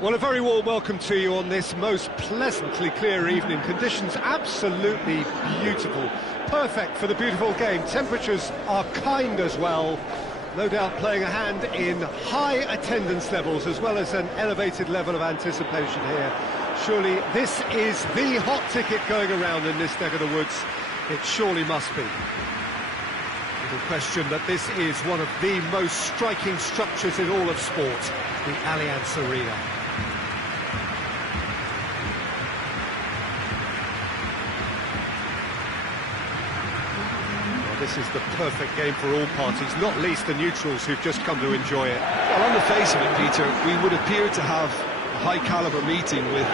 Well, a very warm welcome to you on this most pleasantly clear evening. Conditions absolutely beautiful, perfect for the beautiful game. Temperatures are kind as well, no doubt playing a hand in high attendance levels as well as an elevated level of anticipation here. Surely this is the hot ticket going around in this neck of the woods. It surely must be. Little question that this is one of the most striking structures in all of sport, the Allianz Arena. This is the perfect game for all parties, not least the neutrals who've just come to enjoy it. Well, on the face of it, Peter, we would appear to have a high-caliber meeting with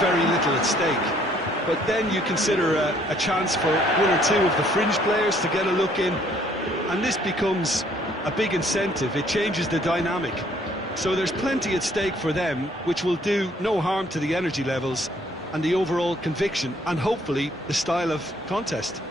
very little at stake. But then you consider a chance for one or two of the fringe players to get a look in, and this becomes a big incentive. It changes the dynamic. So there's plenty at stake for them, which will do no harm to the energy levels and the overall conviction, and hopefully the style of contest.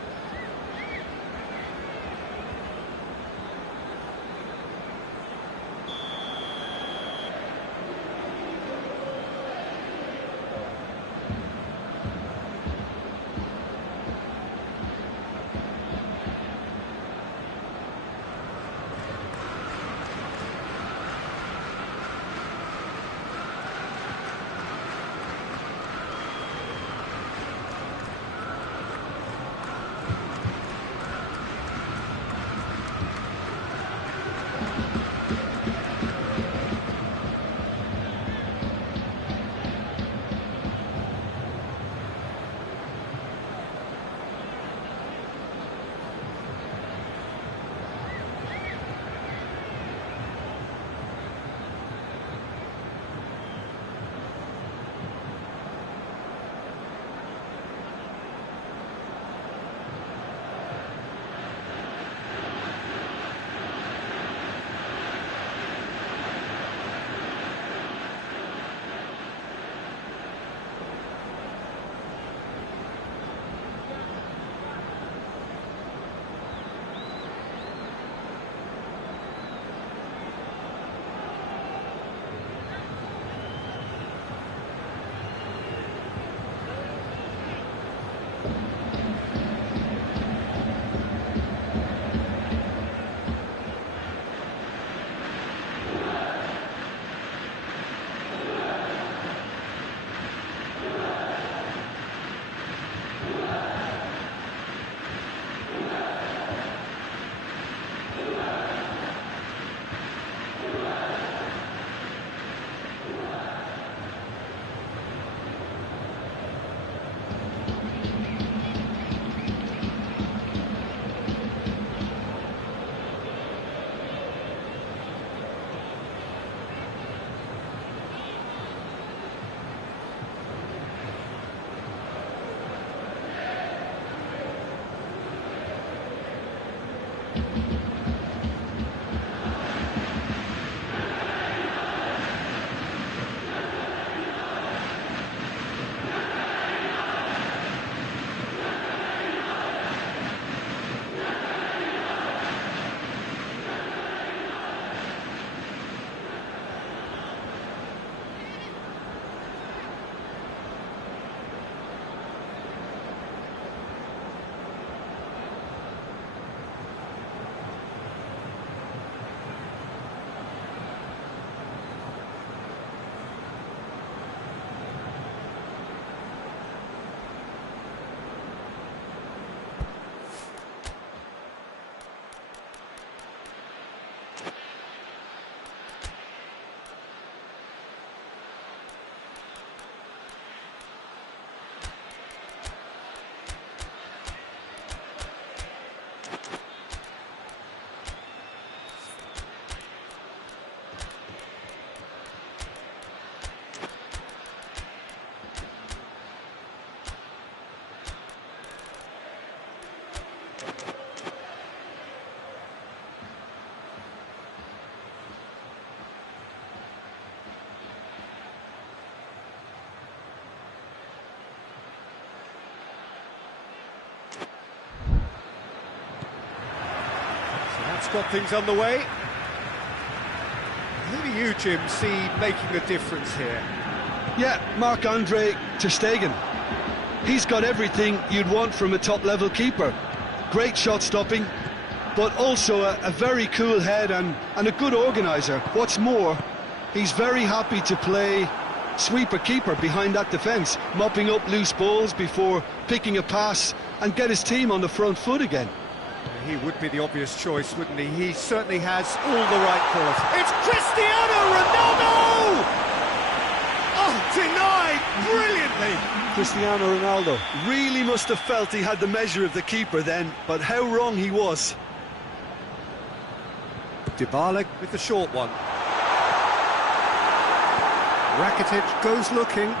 That's got things underway. Who do you, Jim, see making the difference here? Yeah, Marc-Andre ter Stegen. He's got everything you'd want from a top-level keeper. Great shot stopping, but also a very cool head and a good organiser. What's more, he's very happy to play sweeper-keeper behind that defence, mopping up loose balls before picking a pass and get his team on the front foot again. He would be the obvious choice, wouldn't he? He certainly has all the right qualities. It's Cristiano Ronaldo! Oh, denied brilliantly! Cristiano Ronaldo really must have felt he had the measure of the keeper then, but how wrong he was. Dybala with the short one. Rakitic goes looking.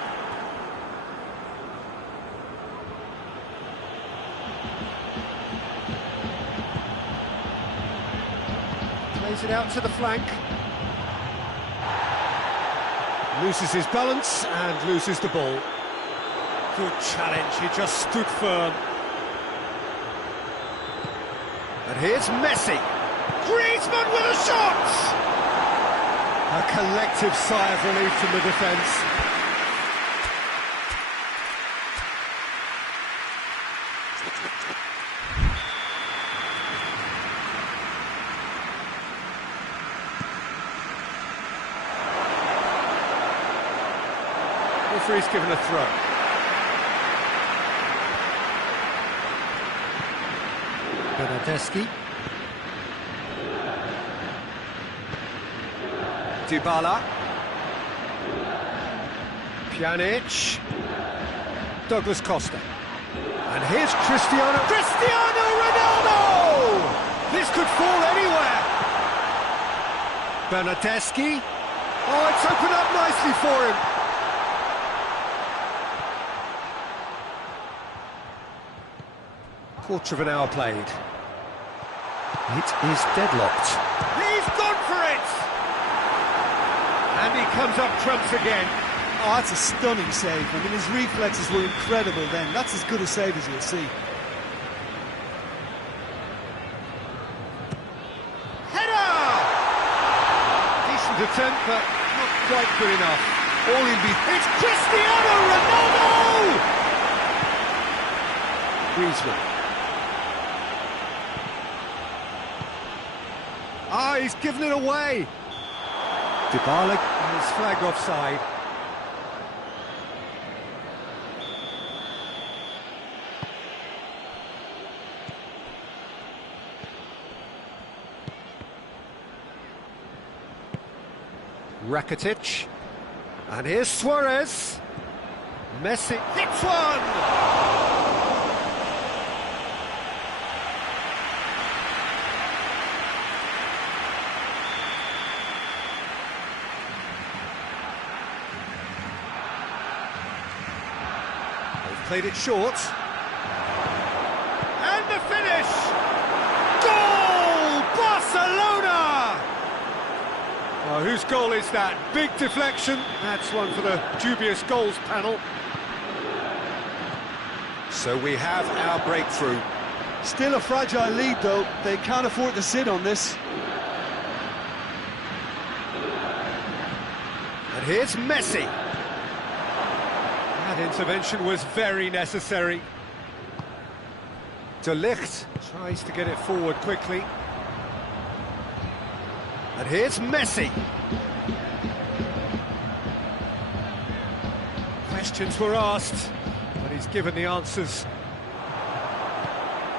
Plays it out to the flank. Loses his balance and loses the ball. Good challenge, he just stood firm. And here's Messi. Griezmann with a shot! A collective sigh of relief from the defence. Referee's given a throw. Bernardeschi. Dybala. Pjanic. Douglas Costa. And here's Cristiano Ronaldo! This could fall anywhere. Bernardeschi. Oh, it's opened up nicely for him. Quarter of an hour played. It is deadlocked. He's gone for it! And he comes up trumps again. Oh, that's a stunning save. I mean, his reflexes were incredible then. That's as good a save as you'll see. Header! Decent attempt, but not quite good enough. All he'll be... It's Cristiano Ronaldo! Griezmann. Ah, he's given it away. Dybala is flagged offside. Rakitic. And here's Suarez. Messi hits one! Played it short. And the finish! Goal! Barcelona! Oh, whose goal is that? Big deflection. That's one for the dubious goals panel. So we have our breakthrough. Still a fragile lead, though. They can't afford to sit on this. And here's Messi. That intervention was very necessary. De Ligt tries to get it forward quickly. And here's Messi. Questions were asked, but he's given the answers.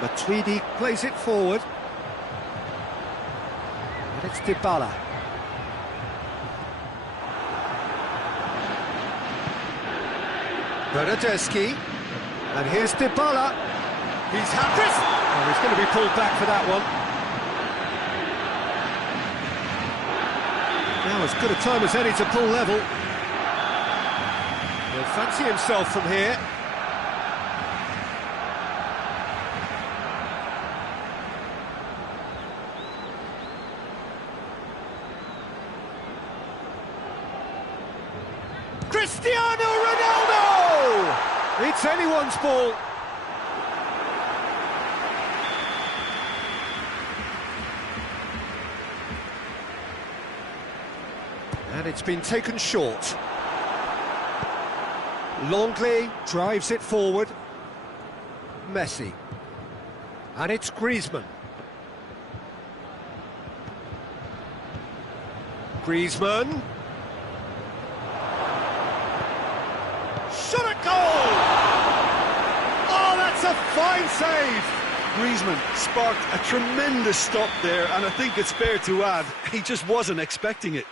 Matuidi plays it forward. And it's Dybala. Bernardeschi, and here's Dybala. He's had this. Oh, he's going to be pulled back for that one. Now as good a time as any to pull level. He'll fancy himself from here. Cristiano Ronaldo! It's anyone's ball. And it's been taken short. Longley drives it forward. Messi. And it's Griezmann. Griezmann. Shot at goal! Oh, that's a fine save! Griezmann sparked a tremendous stop there, and I think it's fair to add, he just wasn't expecting it.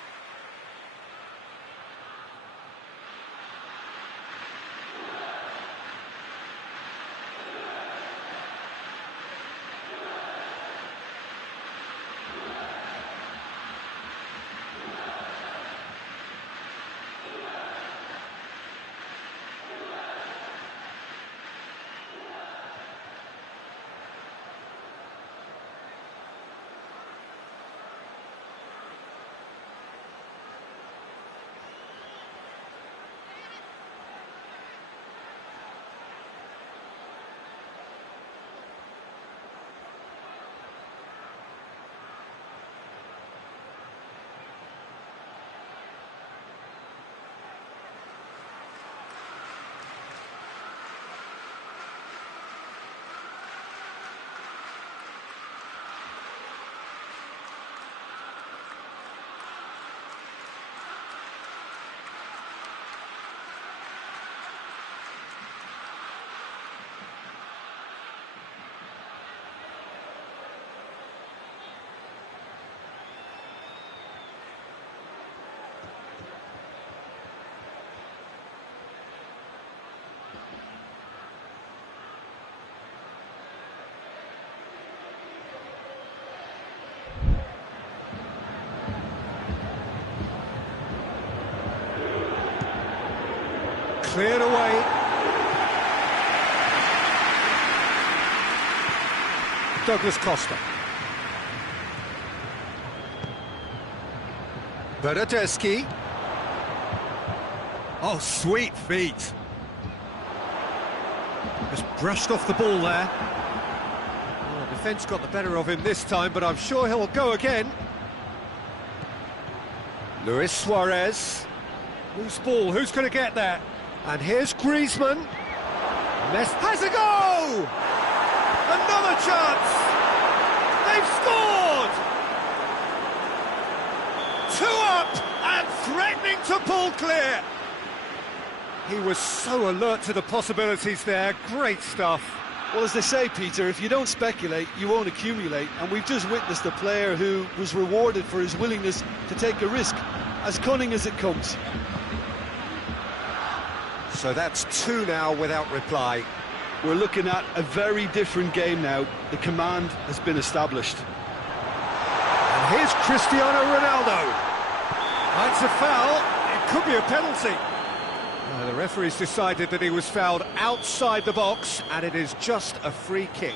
Cleared away. Douglas Costa. Bernardeschi. Oh, sweet feet. Just brushed off the ball there. Oh, the defence got the better of him this time, but I'm sure he'll go again. Luis Suarez. Loose ball, who's going to get there? And here's Griezmann. Messi has a go! Another chance! They've scored! 2 up and threatening to pull clear. He was so alert to the possibilities there. Great stuff. Well, as they say, Peter, if you don't speculate, you won't accumulate. And we've just witnessed a player who was rewarded for his willingness to take a risk, as cunning as it comes. So that's 2 now without reply. We're looking at a very different game now. The command has been established. And here's Cristiano Ronaldo. That's a foul. It could be a penalty. The referee's decided that he was fouled outside the box, and it is just a free kick.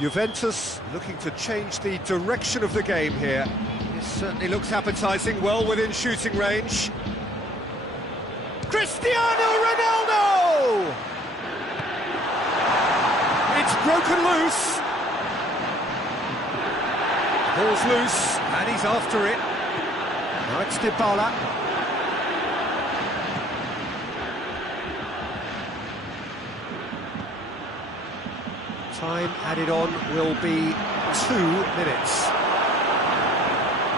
Juventus looking to change the direction of the game here. This certainly looks appetising, well within shooting range. Cristiano Ronaldo! It's broken loose. Ball's loose, and he's after it. Now it's Dybala. Time added on will be 2 minutes.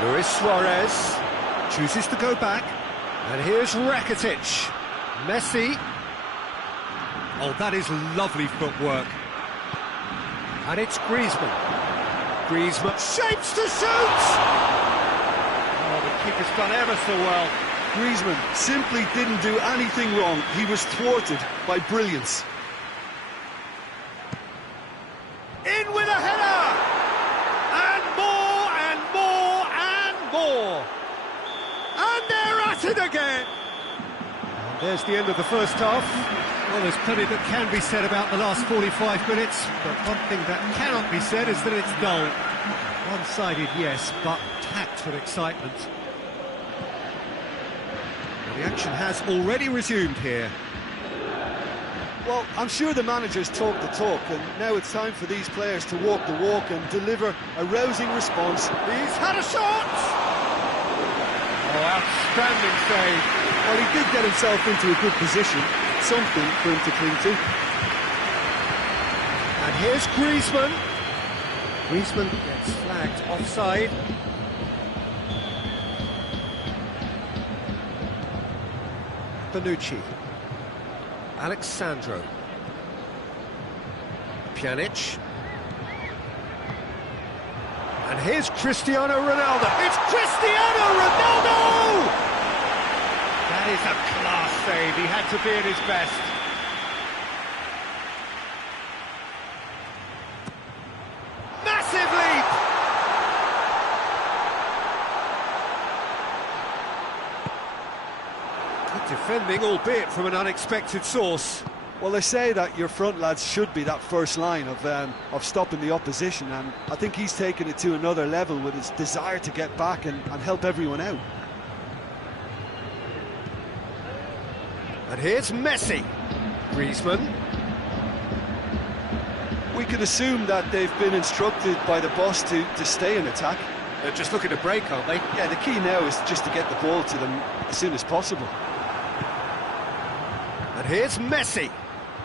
Luis Suarez chooses to go back. And here's Rakitic. Messi. Oh, that is lovely footwork. And it's Griezmann. Griezmann shapes to shoot! Oh, the kick has done ever so well. Griezmann simply didn't do anything wrong. He was thwarted by brilliance. In with a header! And more, and more, and more! And they're at it again! And there's the end of the first half. Well, there's plenty that can be said about the last 45 minutes, but one thing that cannot be said is that it's dull. One-sided, yes, but packed with excitement. Well, the action has already resumed here. Well, I'm sure the managers talk the talk, and now it's time for these players to walk the walk and deliver a rousing response. He's had a shot! Oh, outstanding save. Well, he did get himself into a good position, something for him to cling to. And here's Griezmann. Griezmann gets flagged offside. Bonucci. Alexandro. Pjanic. And here's Cristiano Ronaldo. It's Cristiano Ronaldo! That is a class save. He had to be at his best. Massive leap! Good defending, albeit from an unexpected source. Well, they say that your front lads should be that first line of stopping the opposition, and I think he's taken it to another level with his desire to get back and help everyone out. And here's Messi. Griezmann. We can assume that they've been instructed by the boss to stay in attack. They're just looking to break, aren't they? Yeah, the key now is just to get the ball to them as soon as possible. And here's Messi.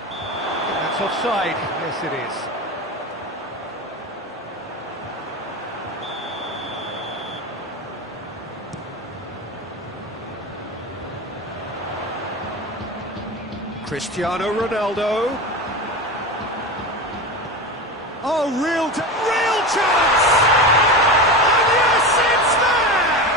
That's offside. Yes, it is. Cristiano Ronaldo. Oh, real chance! And yes, it's there!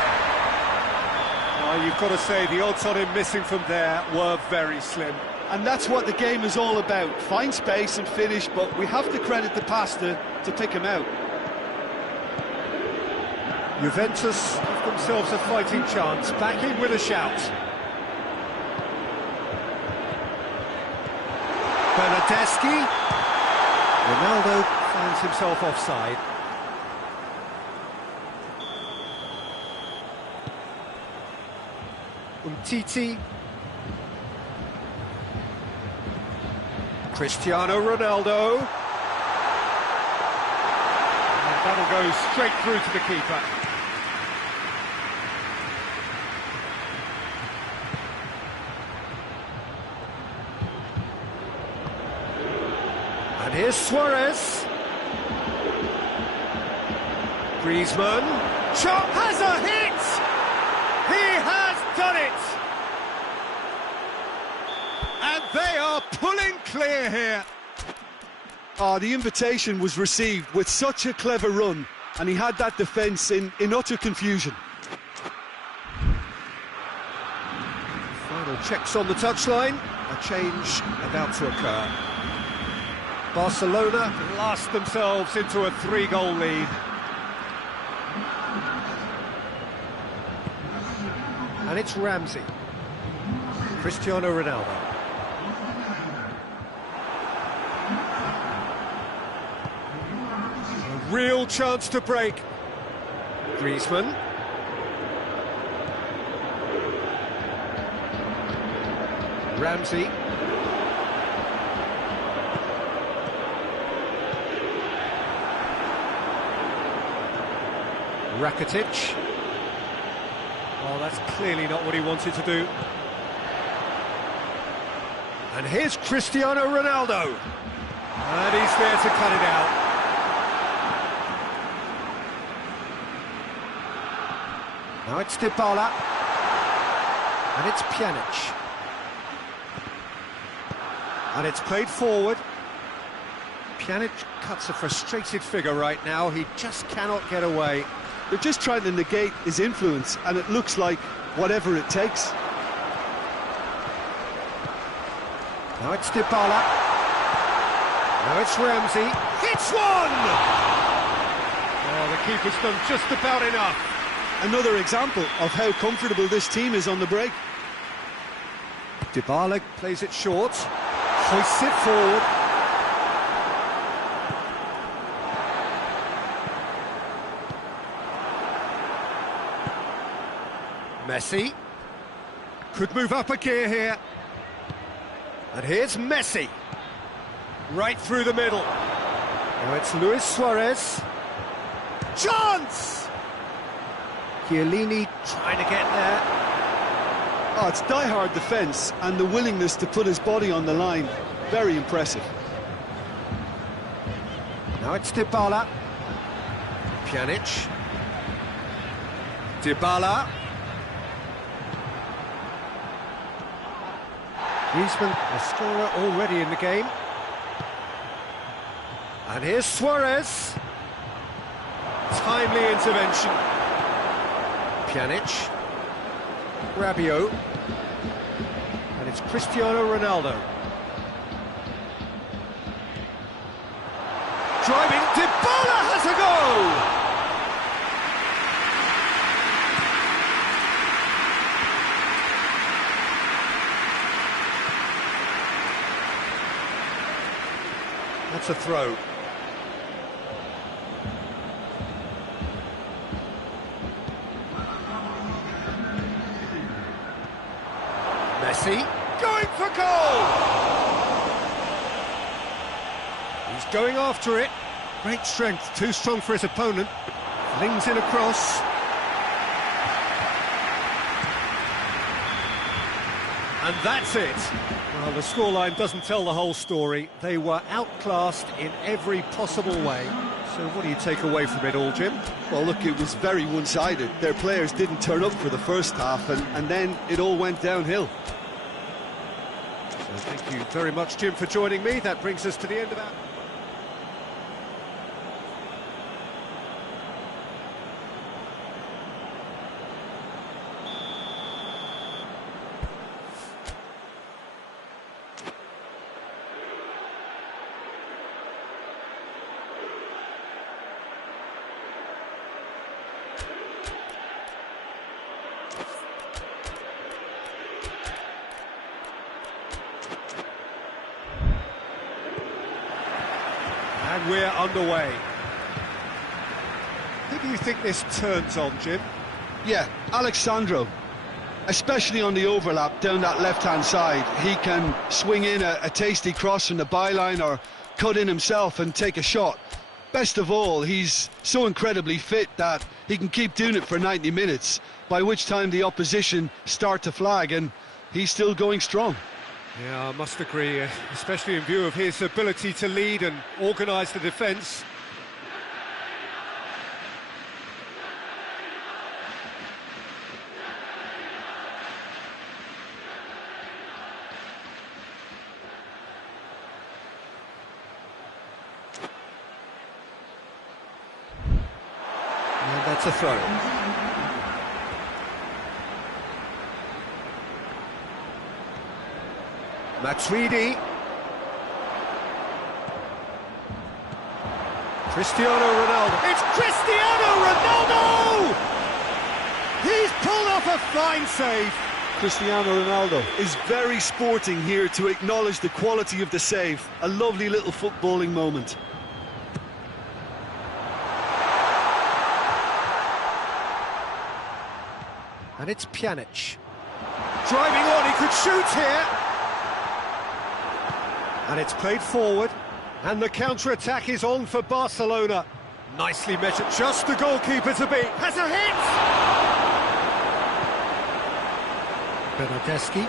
Oh, you've got to say, the odds on him missing from there were very slim. And that's what the game is all about. Find space and finish, but we have to credit the pass to pick him out. Juventus have themselves a fighting chance, back in with a shout. Bernardeschi. Ronaldo finds himself offside. Umtiti. Cristiano Ronaldo. And that'll go straight through to the keeper. And here's Suarez. Griezmann. Chop has a hit! He has done it! And they are pulling clear here. Oh, the invitation was received with such a clever run, and he had that defence in utter confusion. Final checks on the touchline. A change about to occur. Barcelona blast themselves into a 3-goal lead. And it's Ramsey. Cristiano Ronaldo. A real chance to break. Griezmann. Ramsey. Rakitic. Oh, that's clearly not what he wanted to do. And here's Cristiano Ronaldo. And he's there to cut it out. Now it's Dybala. And it's Pjanic. And it's played forward. Pjanic cuts a frustrated figure right now. He just cannot get away. They're just trying to negate his influence, and it looks like whatever it takes. Now it's Dybala. Now it's Ramsey. Hits one! Oh, the keeper's done just about enough. Another example of how comfortable this team is on the break. Dybala plays it short. Hoists it forward. Messi could move up a gear here. And here's Messi. Right through the middle. Now it's Luis Suarez. Chance! Chiellini trying to get there. Oh, it's die-hard defence and the willingness to put his body on the line. Very impressive. Now it's Dybala. Pjanic. Dybala. Griezmann, a scorer already in the game. And here's Suarez. Timely intervention. Pjanic. Rabiot. And it's Cristiano Ronaldo. Driving, Dybala has a go! That's a throw. Messi going for goal! He's going after it. Great strength, too strong for his opponent. Flings in a cross. And that's it. Well, the scoreline doesn't tell the whole story. They were outclassed in every possible way. So what do you take away from it all, Jim? Well, look, it was very one-sided. Their players didn't turn up for the first half, and then it all went downhill. So thank you very much, Jim, for joining me. That brings us to the end of our... And we're underway. Who do you think this turns on, Jim? Yeah, Alexandro. Especially on the overlap down that left-hand side. He can swing in a tasty cross from the byline or cut in himself and take a shot. Best of all, he's so incredibly fit that he can keep doing it for 90 minutes, by which time the opposition start to flag, and he's still going strong. Yeah, I must agree, especially in view of his ability to lead and organise the defence. And that's a throw. Matuidi. Cristiano Ronaldo. It's Cristiano Ronaldo! He's pulled off a fine save. Cristiano Ronaldo is very sporting here to acknowledge the quality of the save. A lovely little footballing moment. And it's Pjanic. Driving on, he could shoot here. And it's played forward, and the counter-attack is on for Barcelona. Nicely measured, just the goalkeeper to beat. Has a hit! Bernardeschi.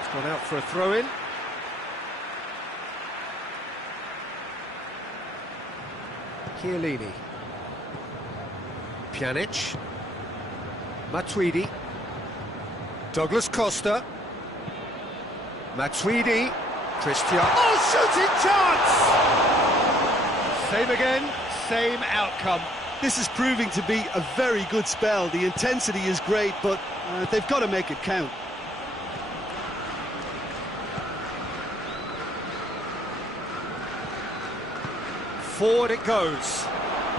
It's gone out for a throw-in. Chiellini. Pjanic. Matuidi. Douglas Costa. Matuidi, Cristiano, oh, shooting chance! Same again, same outcome. This is proving to be a very good spell. The intensity is great, but they've got to make it count. Forward it goes.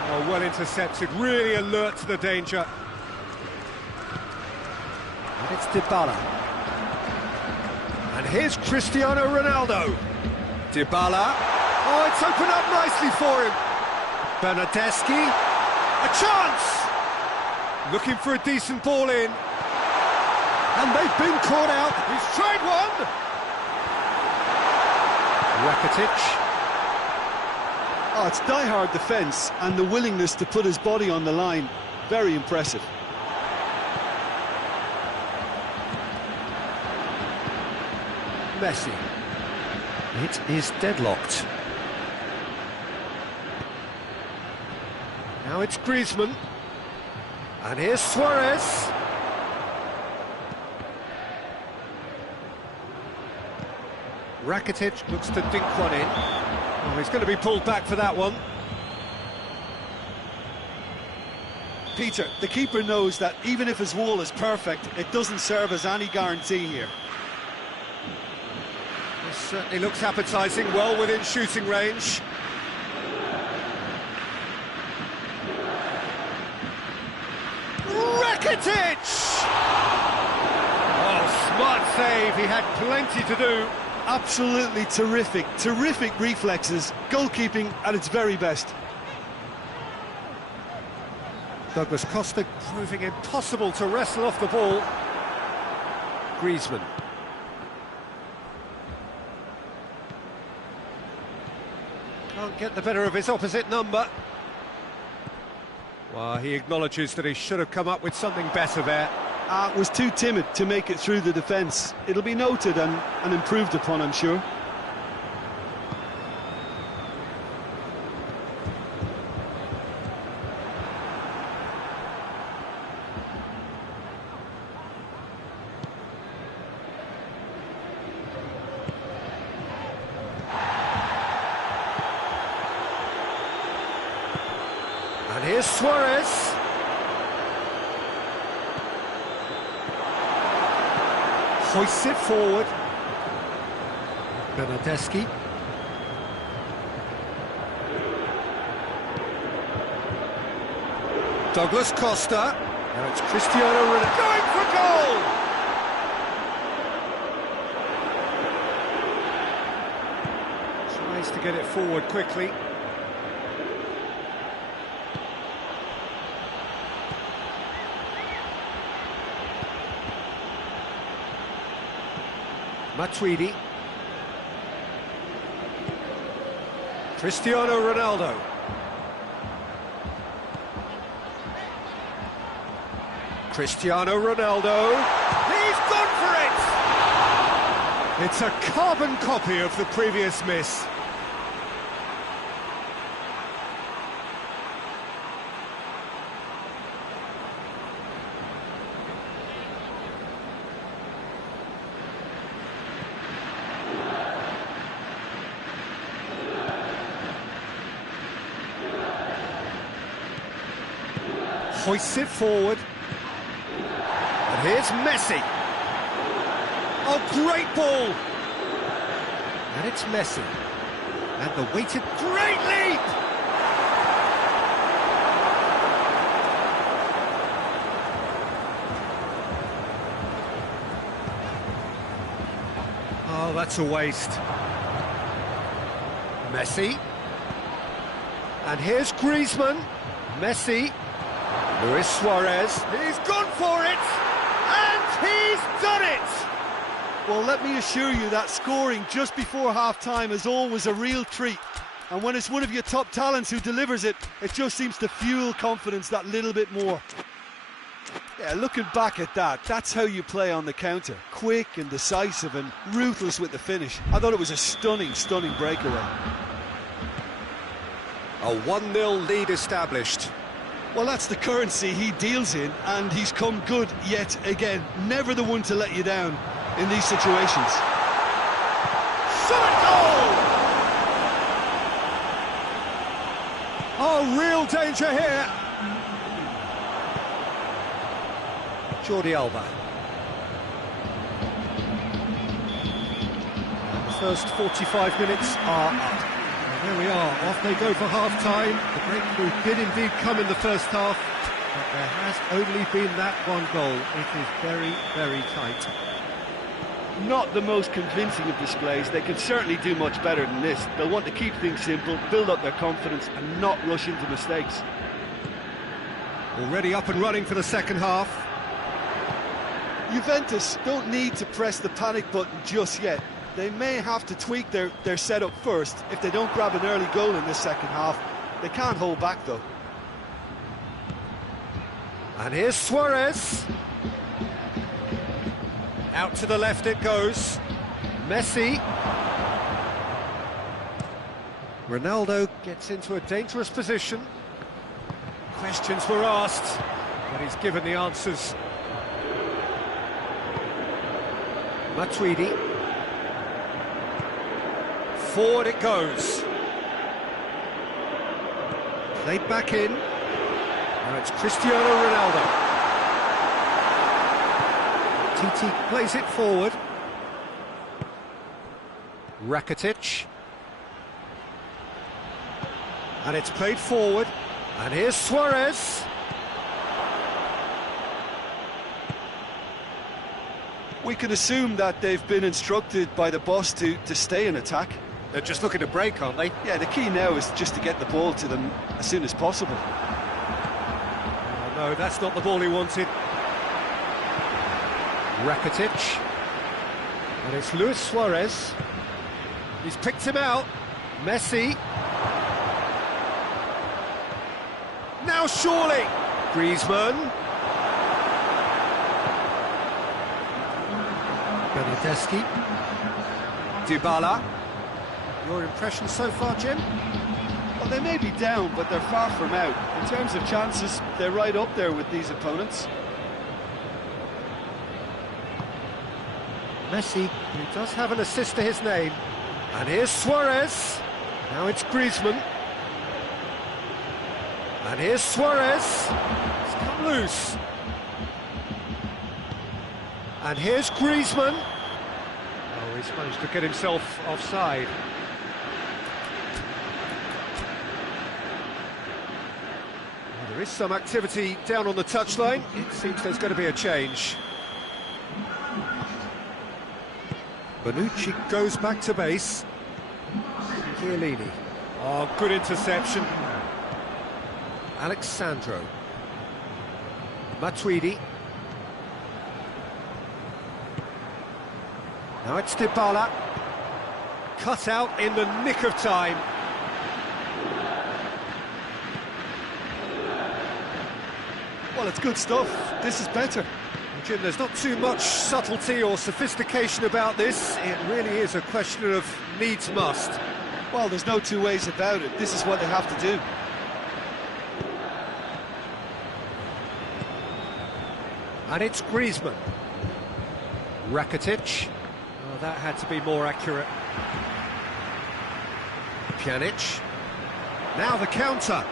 Oh, well intercepted, really alert to the danger. And it's Dybala. And here's Cristiano Ronaldo. Dybala. Oh, it's opened up nicely for him. Bernardeschi. A chance! Looking for a decent ball in. And they've been caught out. He's tried one. Rakitic. Oh, it's die-hard defence and the willingness to put his body on the line. Very impressive. Messi. It is deadlocked. Now it's Griezmann. And here's Suarez. Rakitic looks to dink one in. Oh, he's going to be pulled back for that one. Peter, the keeper knows that even if his wall is perfect, it doesn't serve as any guarantee here. This certainly looks appetising, well within shooting range. Rakitic! Oh, smart save, he had plenty to do. Absolutely terrific reflexes, goalkeeping at its very best. Douglas Costa proving impossible to wrestle off the ball. Griezmann. Can't get the better of his opposite number. Well, he acknowledges that he should have come up with something better there. Was too timid to make it through the defence. It'll be noted and improved upon, I'm sure. And here's Suarez. Hoists it forward. Bernardeschi. Douglas Costa. Now it's Cristiano Ronaldo going for goal! Tries to get it forward quickly. Matuidi. Cristiano Ronaldo. Cristiano Ronaldo. He's gone for it! It's a carbon copy of the previous miss. Hoists it forward. And here's Messi. Oh, great ball! And it's Messi. And the weighted great leap! Oh, that's a waste. Messi. And here's Griezmann. Messi. Luis Suarez, he's gone for it, and he's done it! Well, let me assure you that scoring just before half-time is always a real treat. And when it's one of your top talents who delivers it, it just seems to fuel confidence that little bit more. Yeah, looking back at that, that's how you play on the counter. Quick and decisive and ruthless with the finish. I thought it was a stunning breakaway. A 1-0 lead established. Well, that's the currency he deals in, and he's come good yet again. Never the one to let you down in these situations. Shot goal! Oh, real danger here. Jordi Alba. The first 45 minutes are up. There we are, off they go for half-time. The breakthrough did indeed come in the first half, but there has only been that one goal. It is very, very tight. Not the most convincing of displays. They can certainly do much better than this. They'll want to keep things simple, build up their confidence and not rush into mistakes. Already up and running for the second half. Juventus don't need to press the panic button just yet. They may have to tweak their setup first. If they don't grab an early goal in this second half, they can't hold back though. And here's Suarez. Out to the left it goes. Messi. Ronaldo gets into a dangerous position. Questions were asked, but he's given the answers. Matuidi. Forward it goes. Played back in. Now it's Cristiano Ronaldo. Titi plays it forward. Rakitic. And it's played forward. And here's Suarez. We can assume that they've been instructed by the boss to stay in attack. They're just looking to break, aren't they? Yeah, the key now is just to get the ball to them as soon as possible. Oh, no, that's not the ball he wanted. Rakitic. And it's Luis Suarez. He's picked him out. Messi. Now surely. Griezmann. Bernardeschi. Dybala. Your impression so far, Jim? Well, they may be down, but they're far from out. In terms of chances, they're right up there with these opponents. Messi, who does have an assist to his name. And here's Suarez. Now it's Griezmann. And here's Suarez. It's come loose. And here's Griezmann. Oh, he's managed to get himself offside. Well, there is some activity down on the touchline. It seems there's going to be a change. Bonucci goes back to base. Chiellini. Oh, good interception. Alexandro. Matuidi. Now it's Dybala. Cut out in the nick of time. Well, it's good stuff. This is better. Jim, there's not too much subtlety or sophistication about this. It really is a question of needs must. Well, there's no two ways about it. This is what they have to do. And it's Griezmann. Rakitic. Oh, that had to be more accurate. Pjanic. Now the counter.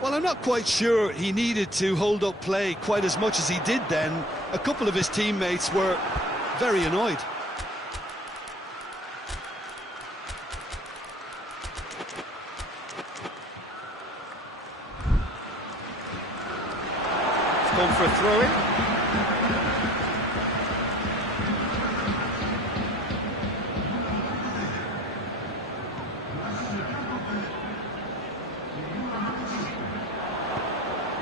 Well, I'm not quite sure he needed to hold up play quite as much as he did then. A couple of his teammates were very annoyed. It's gone for a throw-in.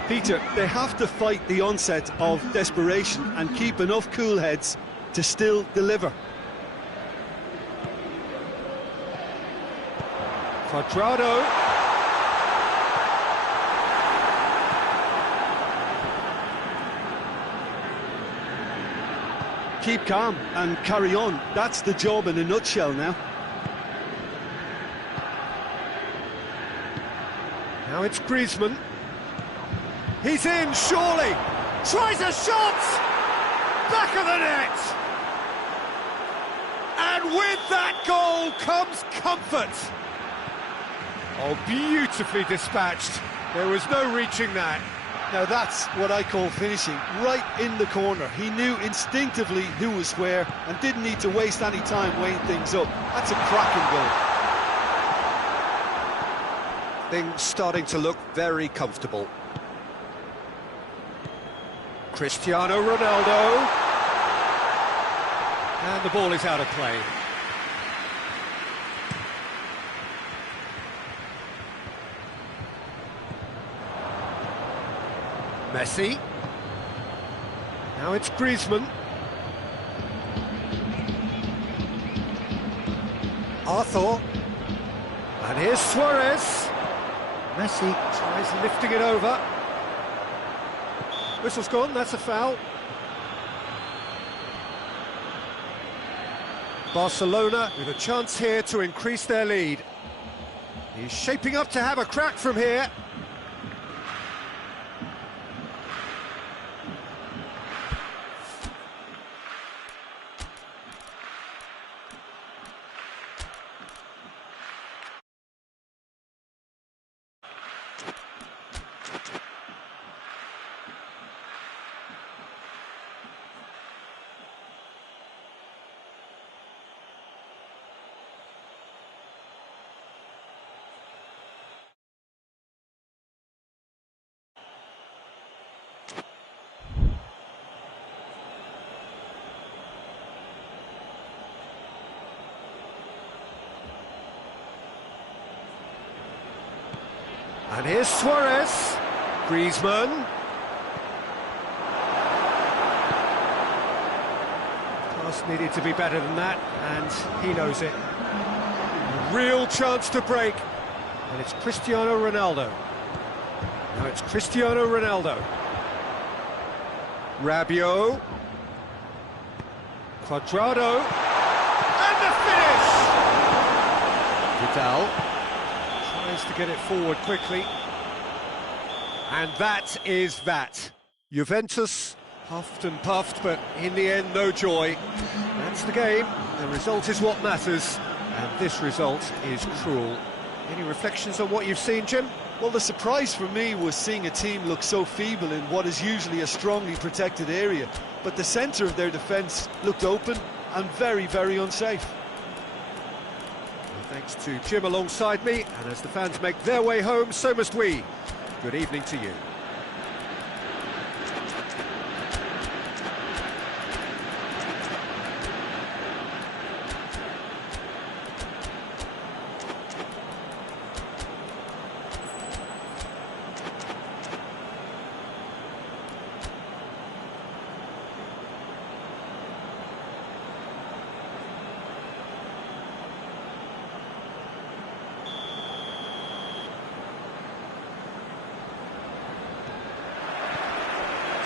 Peter, they have to fight the onset of desperation and keep enough cool heads to still deliver. Quadrado. Keep calm and carry on. That's the job in a nutshell now. Now it's Griezmann. He's in, surely! Tries a shot! Back of the net! And with that goal comes comfort! Oh, beautifully dispatched. There was no reaching that. Now that's what I call finishing, right in the corner. He knew instinctively who was where and didn't need to waste any time weighing things up. That's a cracking goal. Things starting to look very comfortable. Cristiano Ronaldo. And the ball is out of play. Messi. Now it's Griezmann. Arthur. And here's Suarez. Messi tries lifting it over. Whistle's gone, that's a foul. Barcelona with a chance here to increase their lead. He's shaping up to have a crack from here. And here's Suarez. Griezmann. Pass needed to be better than that, and he knows it. A real chance to break. And it's Cristiano Ronaldo. Now it's Cristiano Ronaldo. Rabiot. Cuadrado. And the finish! Vidal. Tries to get it forward quickly. And that is that. Juventus huffed and puffed, but in the end, no joy. That's the game. The result is what matters, and this result is cruel. Any reflections on what you've seen, Jim? Well, the surprise for me was seeing a team look so feeble in what is usually a strongly protected area. But the centre of their defence looked open and very, very unsafe. Thanks to Jim alongside me, and as the fans make their way home, so must we. Good evening to you.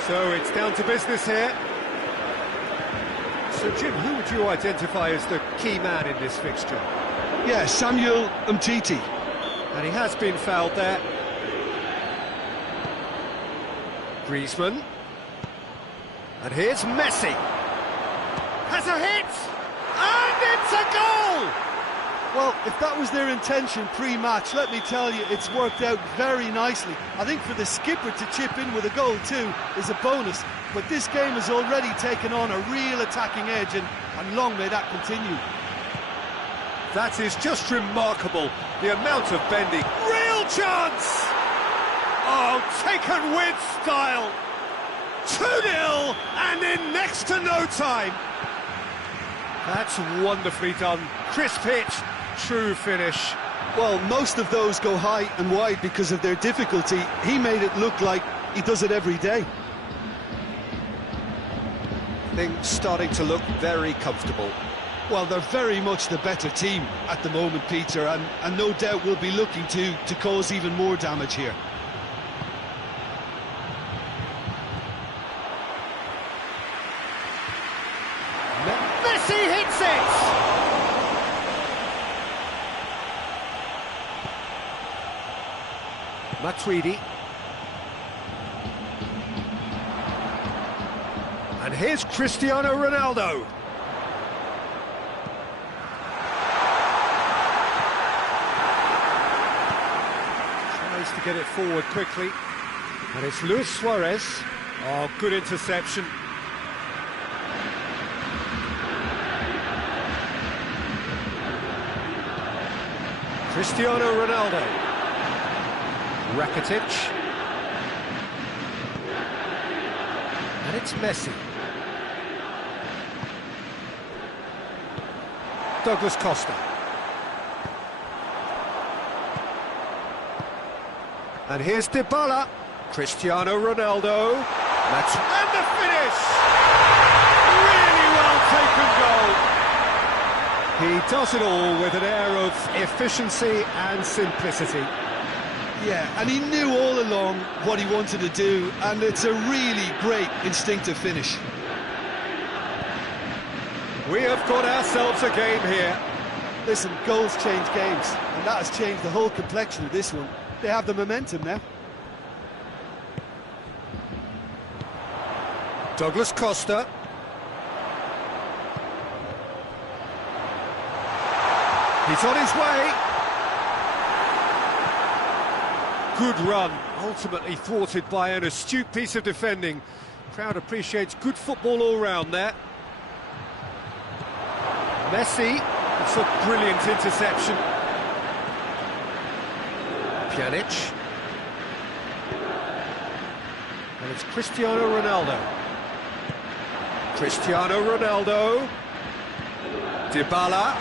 So it's down to business here. So Jim, who would you identify as the key man in this fixture? Yeah, Samuel Umtiti. And he has been fouled there. Griezmann. And here's Messi. Has a hit! And it's a goal! Well, if that was their intention pre-match, let me tell you, it's worked out very nicely. I think for the skipper to chip in with a goal too is a bonus, but this game has already taken on a real attacking edge, and long may that continue. That is just remarkable, the amount of bending. Real chance! Oh, taken with style. 2-0, and in next to no time. That's wonderfully done. Crisp hit. True finish. Well, most of those go high and wide because of their difficulty. He made it look like he does it every day. Things starting to look very comfortable. Well, they're very much the better team at the moment, Peter, and no doubt will be looking to cause even more damage here. Messi hits it! Matuidi. And here's Cristiano Ronaldo. Tries to get it forward quickly. And it's Luis Suarez. Oh, good interception. Cristiano Ronaldo. Rakitic. And it's Messi. Douglas Costa. And here's Dybala. Cristiano Ronaldo. And the finish! Really well taken goal. He does it all with an air of efficiency and simplicity. Yeah, and he knew all along what he wanted to do, and it's a really great instinctive finish. We have got ourselves a game here. Listen, goals change games, and that has changed the whole complexion of this one. They have the momentum now. Douglas Costa. He's on his way. Good run, ultimately thwarted by an astute piece of defending. Crowd appreciates good football all round there. Messi, it's a brilliant interception. Pjanic. And it's Cristiano Ronaldo. Cristiano Ronaldo. Dybala.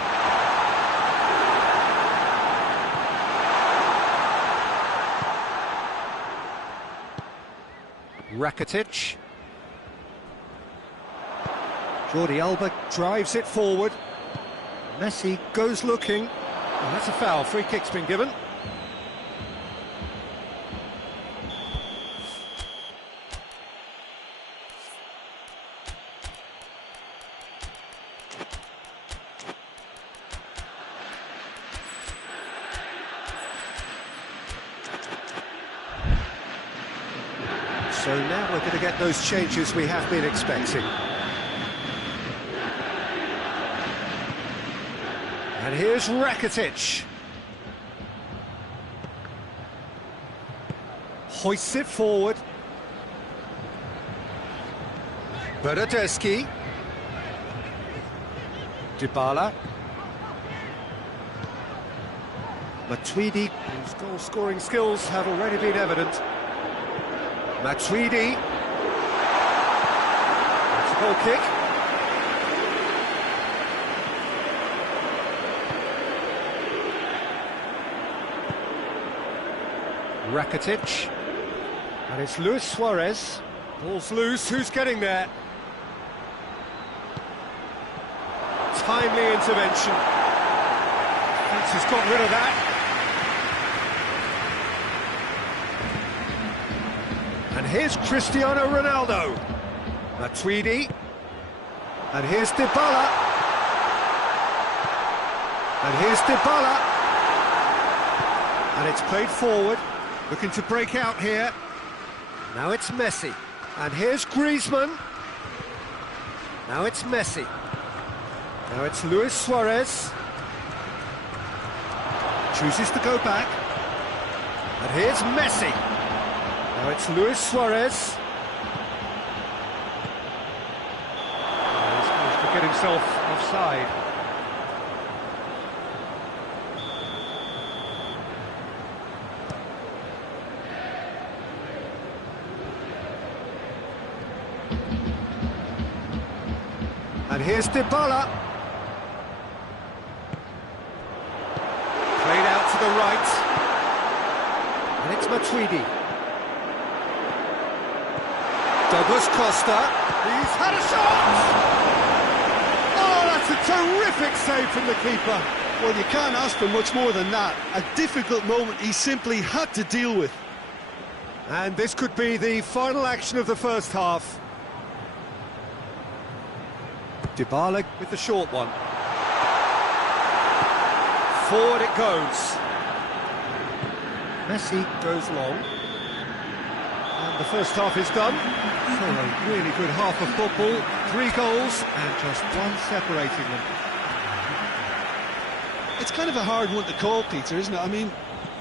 Rakitic. Jordi Alba drives it forward. Messi goes looking. And that's a foul. Free kick's been given. So now we're going to get those changes we have been expecting. And here's Rakitic. Hoists it forward. Bernardeschi. Dybala. Matuidi, whose goal-scoring skills have already been evident. Matuidi. That's a goal kick. Rakitic. And it's Luis Suarez. Ball's loose, who's getting there? Timely intervention. Defence has got rid of that. And here's Cristiano Ronaldo. Matuidi. And here's Dybala. And here's Dybala. And it's played forward. Looking to break out here. Now it's Messi. And here's Griezmann. Now it's Messi. Now it's Luis Suarez. Chooses to go back. And here's Messi. Now it's Luis Suarez. He's managed to get himself offside. And here's Dybala. Played out to the right. And it's Matuidi. Douglas Costa. He's had a shot! Oh, that's a terrific save from the keeper. Well, you can't ask for much more than that. A difficult moment he simply had to deal with. And this could be the final action of the first half. Dybala with the short one. Forward it goes. Messi goes long. And the first half is done. So a really good half of football. 3 goals and just one separating them. It's kind of a hard one to call, Peter, isn't it? I mean,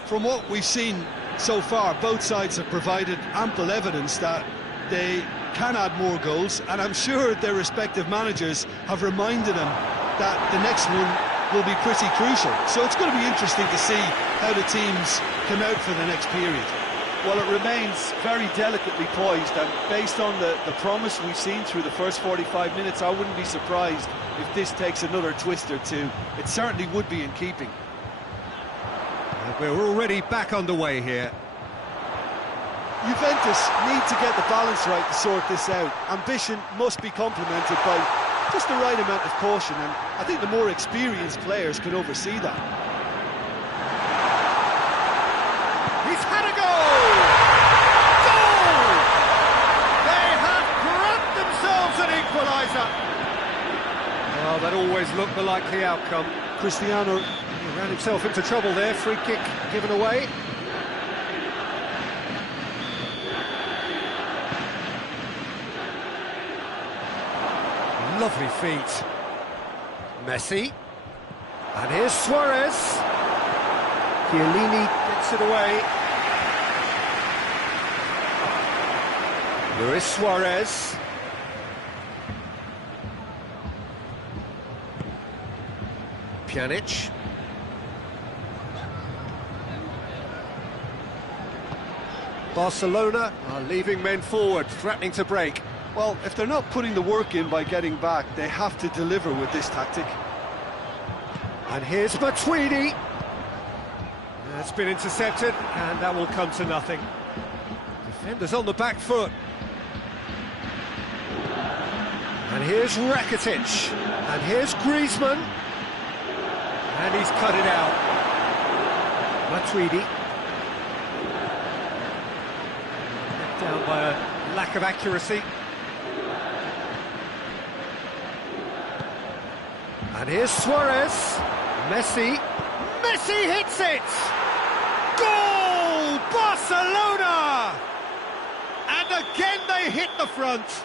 from what we've seen so far, both sides have provided ample evidence that they can add more goals, and I'm sure their respective managers have reminded them that the next one will be pretty crucial. So it's going to be interesting to see how the teams come out for the next period. Well, it remains very delicately poised, and based on the promise we've seen through the first 45 minutes, I wouldn't be surprised if this takes another twist or two. It certainly would be in keeping. We're already back underway here. Juventus need to get the balance right to sort this out. Ambition must be complemented by just the right amount of caution, and I think the more experienced players can oversee that. He's had a goal! Goal! They have grabbed themselves an equaliser. Well, that always looked the likely outcome. Cristiano He ran himself into trouble there, free kick given away. Lovely feet. Messi. And here's Suarez. Chiellini gets it away. Luis Suarez. Pjanic. Barcelona are leaving men forward, threatening to break. Well, if they're not putting the work in by getting back, they have to deliver with this tactic. And here's Matuidi. That's been intercepted, and that will come to nothing. Defenders on the back foot. And here's Rakitic. And here's Griezmann. And he's cut it out. Matuidi. Let down by a lack of accuracy. And here's Suarez. Messi. Messi hits it! Goal! Barcelona! And again they hit the front.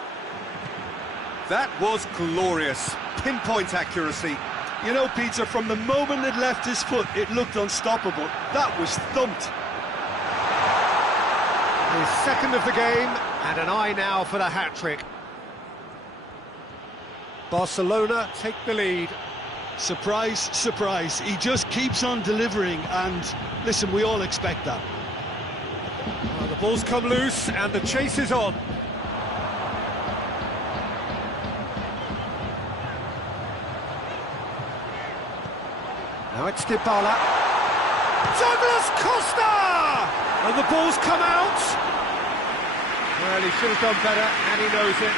That was glorious. Pinpoint accuracy. You know, Peter, from the moment it left his foot, it looked unstoppable. That was thumped. His second of the game, and an eye now for the hat-trick. Barcelona take the lead. Surprise, surprise. He just keeps on delivering, and listen, we all expect that. Well, the ball's come loose, and the chase is on. Now it's Dybala. Douglas Costa! And the ball's come out. Well, he should have done better, and he knows it.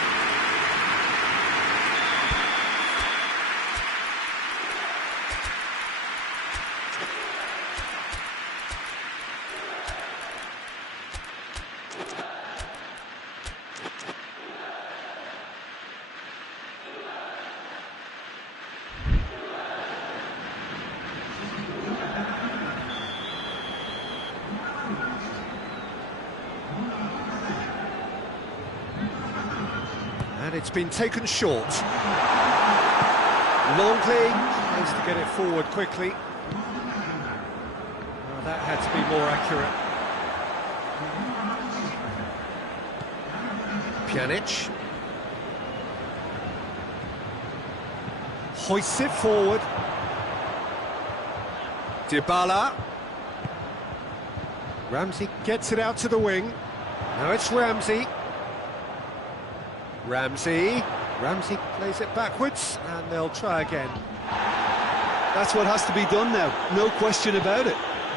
And it's been taken short. Longley tries to get it forward quickly. Well, that had to be more accurate. Pjanic. Hoists it forward. Dybala. Ramsey gets it out to the wing. Now it's Ramsey. Ramsey plays it backwards, and they'll try again. That's what has to be done now, no question about it.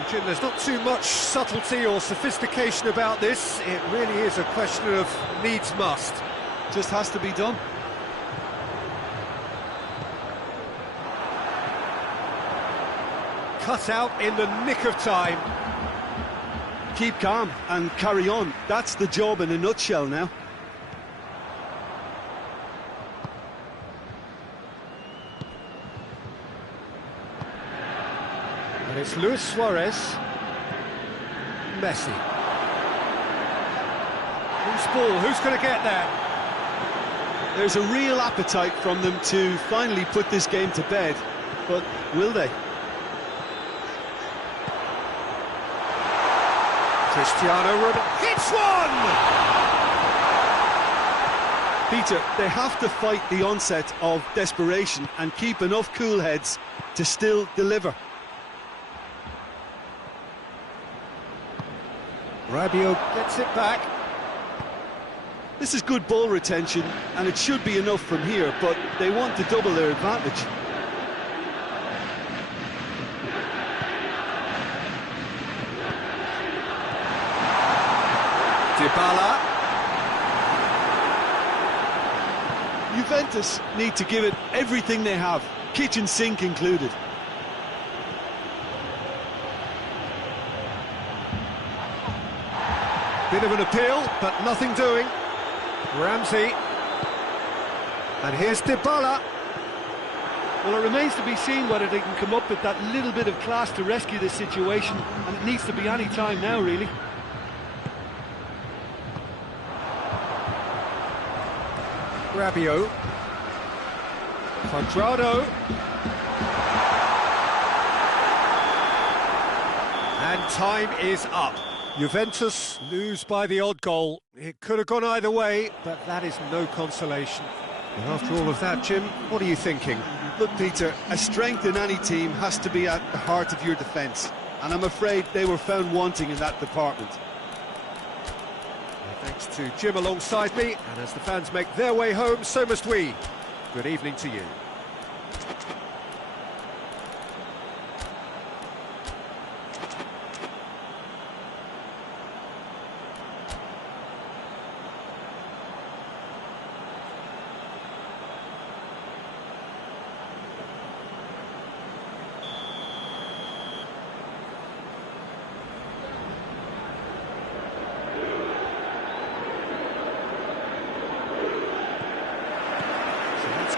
Jim, there's not too much subtlety or sophistication about this. It really is a question of needs must. Just has to be done. Cut out in the nick of time. Keep calm and carry on. That's the job in a nutshell now. And it's Luis Suarez. Messi. Who's ball? Who's going to get that? There's a real appetite from them to finally put this game to bed, but will they? Cristiano Ronaldo hits one! Peter, they have to fight the onset of desperation and keep enough cool heads to still deliver. Rabiot gets it back. This is good ball retention, and it should be enough from here, but they want to double their advantage. Juventus need to give it everything they have, kitchen sink included. Bit of an appeal, but nothing doing. Ramsey. And here's Dybala. Well, it remains to be seen whether they can come up with that little bit of class to rescue this situation, and it needs to be any time now, really. Rabiot. Quadrado. And time is up. Juventus lose by the odd goal. It could have gone either way, but that is no consolation. And after all of that, Jim, what are you thinking? Look, Peter, a strength in any team has to be at the heart of your defence, and I'm afraid they were found wanting in that department. Well, thanks to Jim alongside me, and as the fans make their way home, so must we. Good evening to you.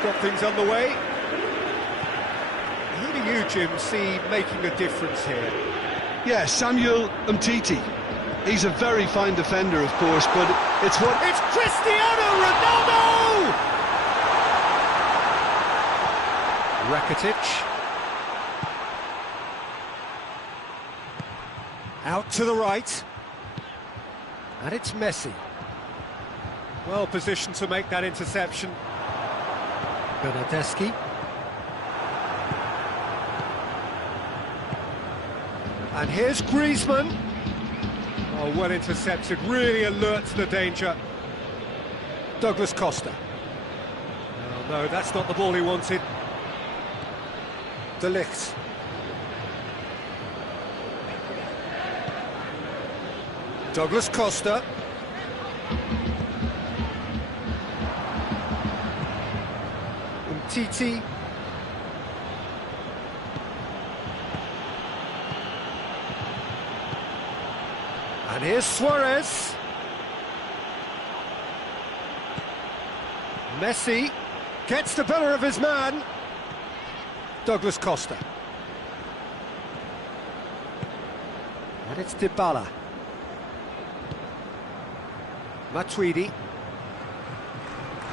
Got things underway. Who do you, Jim, see making a difference here? Yeah, Samuel Umtiti. He's a very fine defender, of course, but it's what... It's Cristiano Ronaldo! Rakitic. Out to the right. And it's Messi. Well positioned to make that interception. Bernardeschi. And here's Griezmann. Oh, well intercepted, really alert to the danger. Douglas Costa. Oh, no, that's not the ball he wanted. De Ligt. Douglas Costa. Umtiti. And here's Suarez. Messi gets the better of his man. Douglas Costa. And it's Dybala. Matuidi.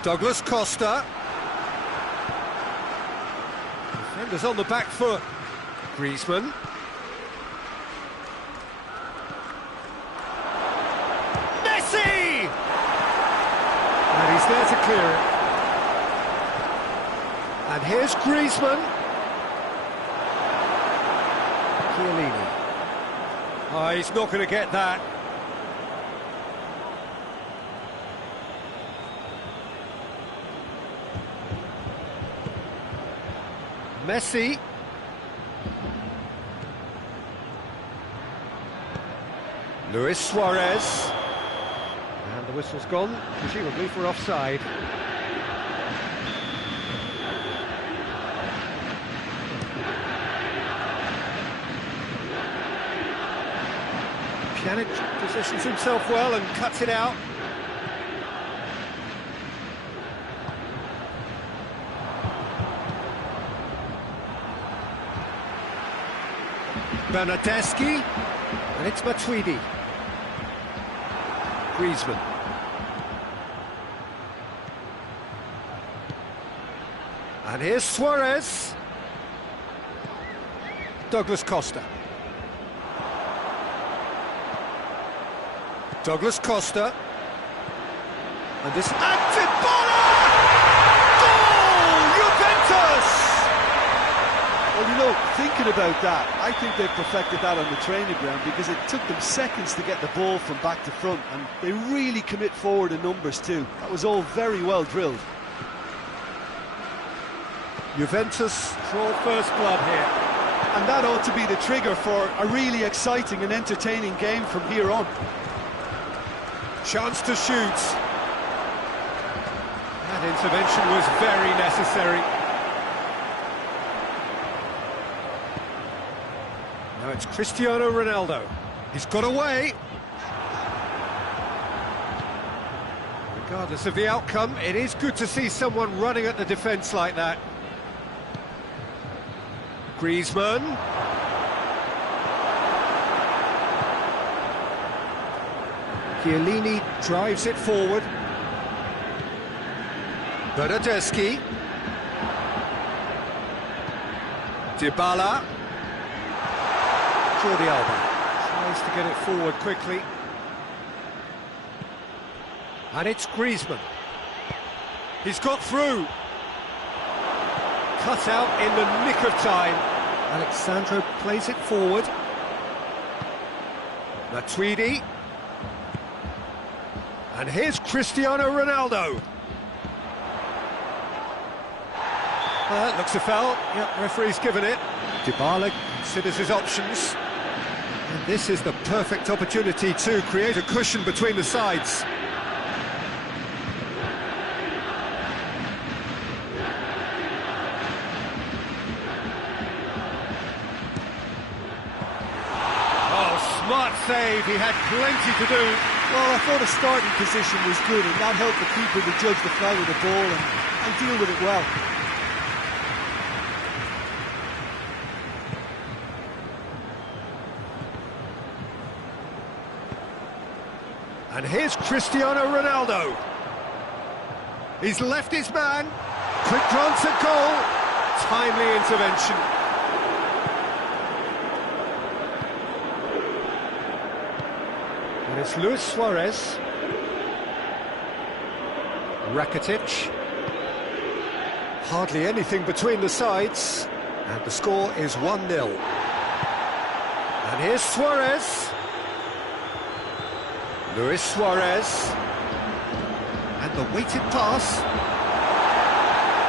Douglas Costa. Defenders on the back foot. Griezmann. Messi! And he's there to clear it. And here's Griezmann. Chiellini. Oh, he's not going to get that. Messi. Luis Suarez. And the whistle's gone, presumably for offside. Pjanic positions himself well and cuts it out. Bernardeschi, and it's Matuidi. Griezmann. And here's Suarez. Douglas Costa. Douglas Costa. And this... And Dybala! Goal! Juventus! Well, you know, thinking about that, I think they've perfected that on the training ground because it took them seconds to get the ball from back to front, and they really commit forward in numbers too. That was all very well drilled. Juventus draw first blood here. And that ought to be the trigger for a really exciting and entertaining game from here on. Chance to shoot. And That intervention was very necessary. Now it's Cristiano Ronaldo. He's got away. Regardless of the outcome, it is good to see someone running at the defence like that. Griezmann. Chiellini drives it forward. Bernardeschi. Dybala. Jordi Alba tries to get it forward quickly. And it's Griezmann. He's got through. Cut out in the nick of time. Alexandro plays it forward. Matuidi. And here's Cristiano Ronaldo. Looks a foul. Yep, referee's given it. Dybala considers his options. And this is the perfect opportunity to create a cushion between the sides. Smart save, he had plenty to do. Well, I thought the starting position was good, and that helped the keeper to judge the flow of the ball and deal with it well. And here's Cristiano Ronaldo. He's left his man. Quick glance at goal. Timely intervention. And it's Luis Suarez. Rakitic. Hardly anything between the sides. And the score is 1-0. And here's Suarez. Luis Suarez. And the weighted pass.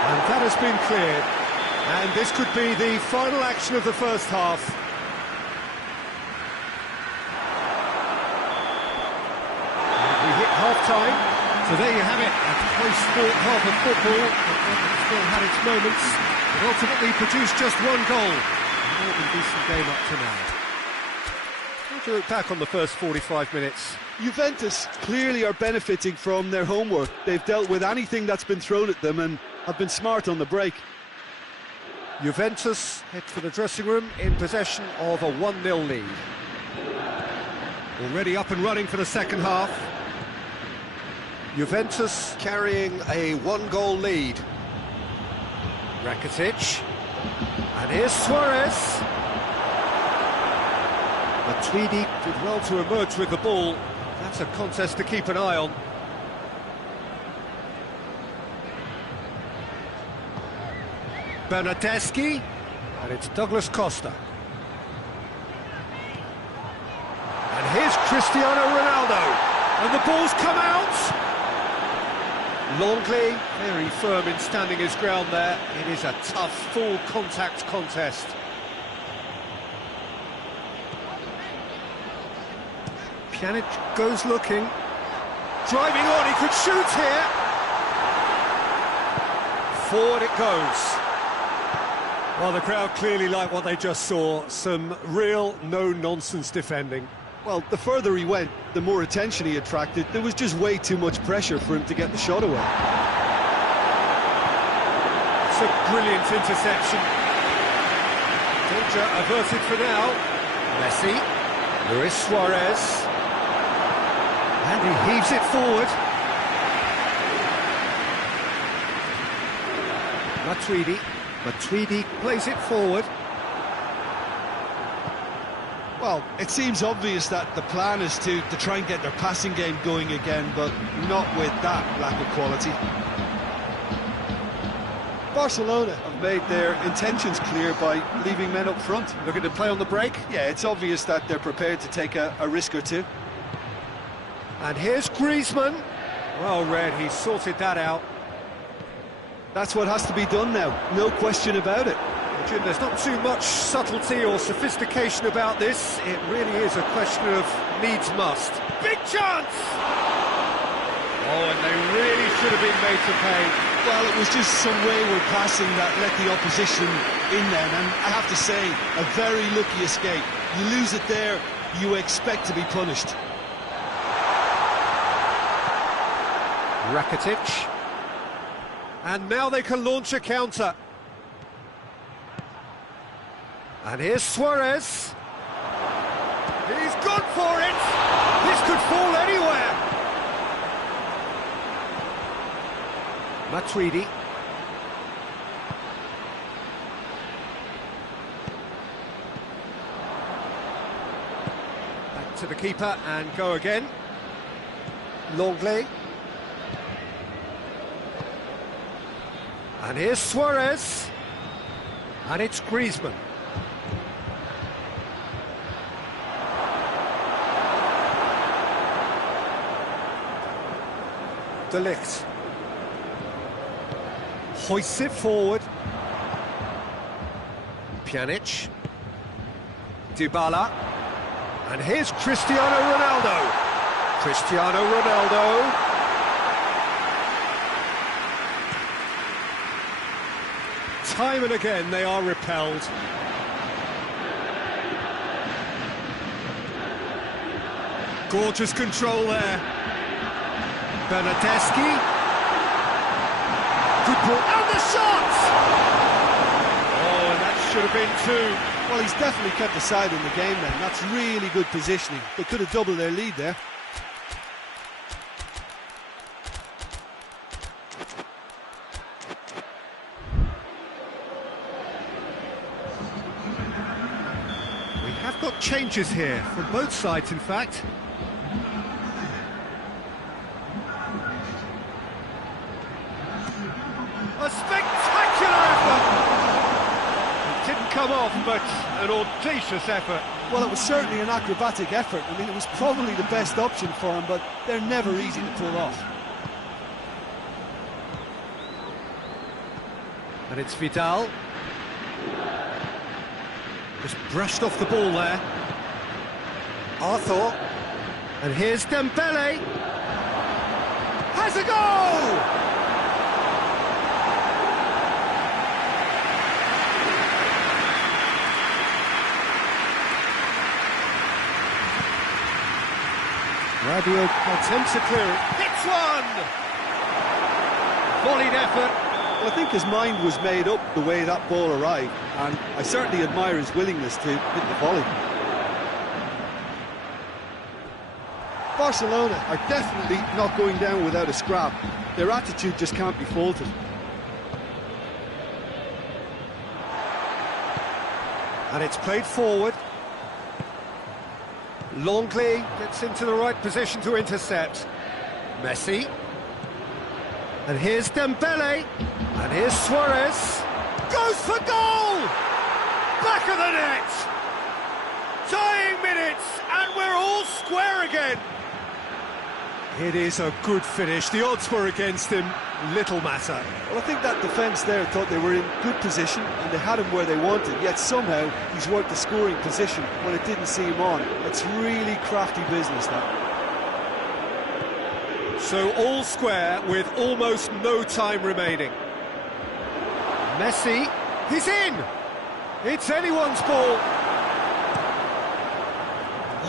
And that has been cleared. And this could be the final action of the first half. We hit half-time, so there you have it, a close-fought half of football, but still had its moments, but ultimately produced just one goal. A more than decent game up to now. How do you look back on the first 45 minutes? Juventus clearly are benefiting from their homework. They've dealt with anything that's been thrown at them and have been smart on the break. Juventus head for the dressing room in possession of a 1-0 lead. Already up and running for the second half. Juventus carrying a one-goal lead. Rakitic. And here's Suarez. Matuidi did well to emerge with the ball. That's a contest to keep an eye on. Bernardeschi. And it's Douglas Costa. And here's Cristiano Ronaldo. And the ball's come out. Longley, very firm in standing his ground there. It is a tough, full-contact contest. Pjanic goes looking. Driving on, he could shoot here. Forward it goes. Well, the crowd clearly like what they just saw. Some real no-nonsense defending. Well, the further he went, the more attention he attracted. There was just way too much pressure for him to get the shot away. It's a brilliant interception. Danger averted for now. Messi. Luis Suarez. And he heaves it forward. Matuidi. Matuidi plays it forward. Well, it seems obvious that the plan is to try and get their passing game going again, but not with that lack of quality. Barcelona have made their intentions clear by leaving men up front. Looking to play on the break. Yeah, it's obvious that they're prepared to take a risk or two. And here's Griezmann. Well read, he sorted that out. That's what has to be done now, no question about it. Jim, there's not too much subtlety or sophistication about this. It really is a question of needs must. Big chance! Oh, and they really should have been made to pay. Well, it was just some wayward passing that let the opposition in then, and I have to say, a very lucky escape. You lose it there, you expect to be punished. Rakitic. And now they can launch a counter. And here's Suarez. He's gone for it! This could fall anywhere! Matuidi. Back to the keeper and go again. Longley. And here's Suarez. And it's Griezmann. De Ligt. Hoists it forward. Pjanic. Dybala. And here's Cristiano Ronaldo. Cristiano Ronaldo. Time and again they are repelled. Gorgeous control there. Bernardeschi. Good ball. And the shot! Oh, and that should have been two. Well, he's definitely kept the side in the game then. That's really good positioning. They could have doubled their lead there. We have got changes here from both sides, in fact. A spectacular effort! It didn't come off, but an audacious effort. Well, it was certainly an acrobatic effort. I mean, it was probably the best option for him, but they're never easy to pull off. And it's Vidal. Just brushed off the ball there. Arthur. And here's Dembele. Has a goal! Rabiot attempts to clear it. Hits one! Volleyed effort. Well, I think his mind was made up the way that ball arrived, and I certainly admire his willingness to hit the volley. Barcelona are definitely not going down without a scrap. Their attitude just can't be faulted. And it's played forward. Longley gets into the right position to intercept. Messi. And here's Dembele. And here's Suarez. Goes for goal! Back of the net! Tying minutes, and we're all square again. It is a good finish. The odds were against him. Little matter. Well, I think that defence there thought they were in good position and they had him where they wanted, yet somehow he's worked the scoring position when it didn't see him on. It's really crafty business, that. So all square with almost no time remaining. Messi, he's in! It's anyone's ball.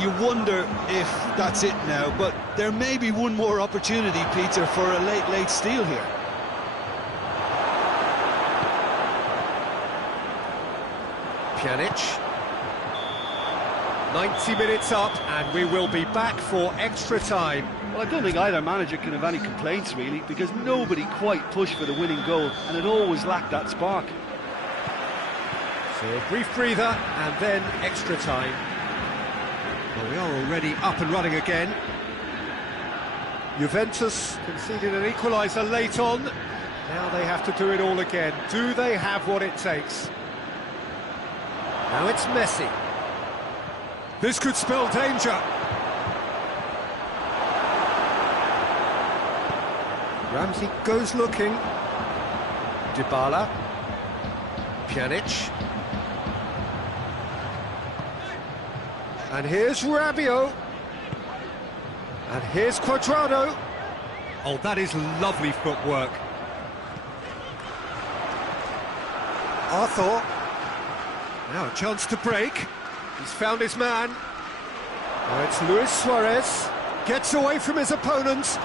You wonder if that's it now, but there may be one more opportunity, Peter, for a late steal here. Pjanic. 90 minutes up, and we will be back for extra time. Well, I don't think either manager can have any complaints, really, because nobody quite pushed for the winning goal, and it always lacked that spark. So a brief breather, and then extra time. Well, we are already up and running again. Juventus conceded an equaliser late on. Now they have to do it all again. Do they have what it takes? Now it's Messi. This could spell danger. Ramsey goes looking. Dybala. Pjanic. And here's Rabiot. And here's Cuadrado. Oh, that is lovely footwork. Arthur. Now a chance to break. He's found his man. Now it's Luis Suarez. Gets away from his opponents.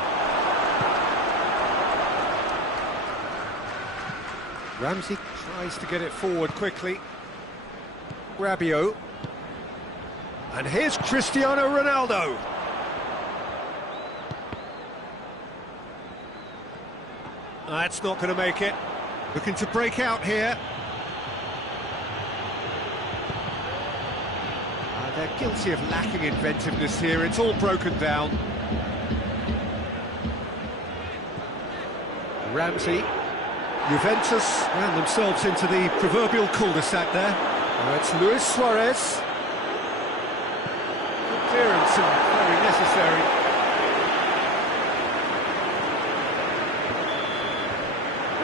Ramsey tries to get it forward quickly. Rabiot. And here's Cristiano Ronaldo. That's not going to make it. Looking to break out here. They're guilty of lacking inventiveness here. It's all broken down. Ramsey. Juventus ran themselves into the proverbial cul-de-sac there. Now it's Luis Suarez. Good clearance and very necessary.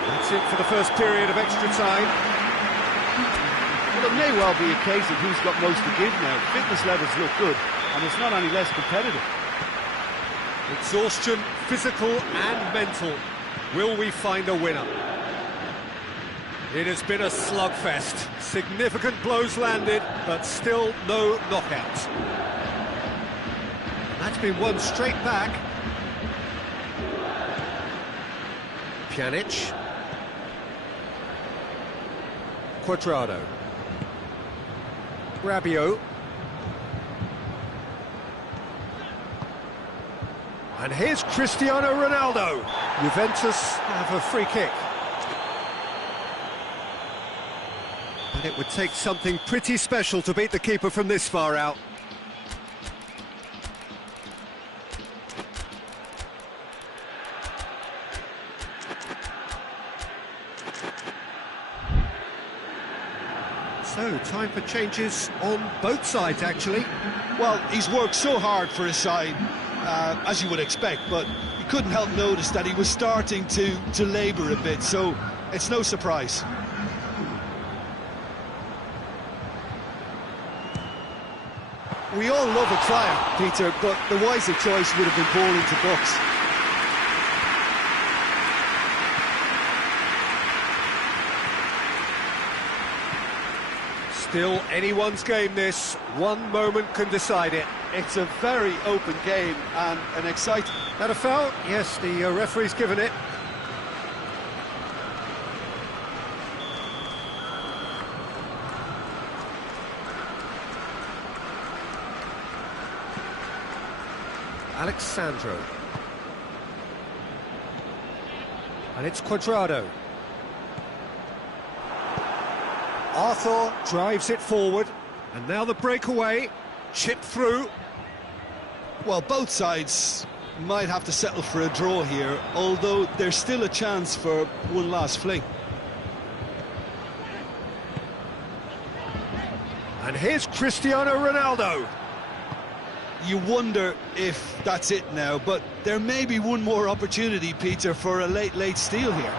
That's it for the first period of extra time. Well, it may well be a case of who's got most to give now. Fitness levels look good, and it's not any less competitive. Exhaustion, physical and mental. Will we find a winner? It has been a slugfest. Significant blows landed, but still no knockouts. That's been won straight back. Pjanic. Cuadrado. Rabiot. And here's Cristiano Ronaldo. Juventus have a free kick. But it would take something pretty special to beat the keeper from this far out. So, time for changes on both sides, actually. Well, he's worked so hard for his side, as you would expect, but you couldn't help notice that he was starting to labour a bit, so it's no surprise. We all love a triumph, Peter, but the wiser choice would have been ball into box. Still anyone's game, this. One moment can decide it. It's a very open game and an exciting... That a foul? Yes, the referee's given it. Alexandro. And it's Cuadrado. Arthur drives it forward, and now the breakaway, chipped through. Well, both sides might have to settle for a draw here, although there's still a chance for one last fling. And here's Cristiano Ronaldo. You wonder if that's it now, but there may be one more opportunity, Peter, for a late steal here.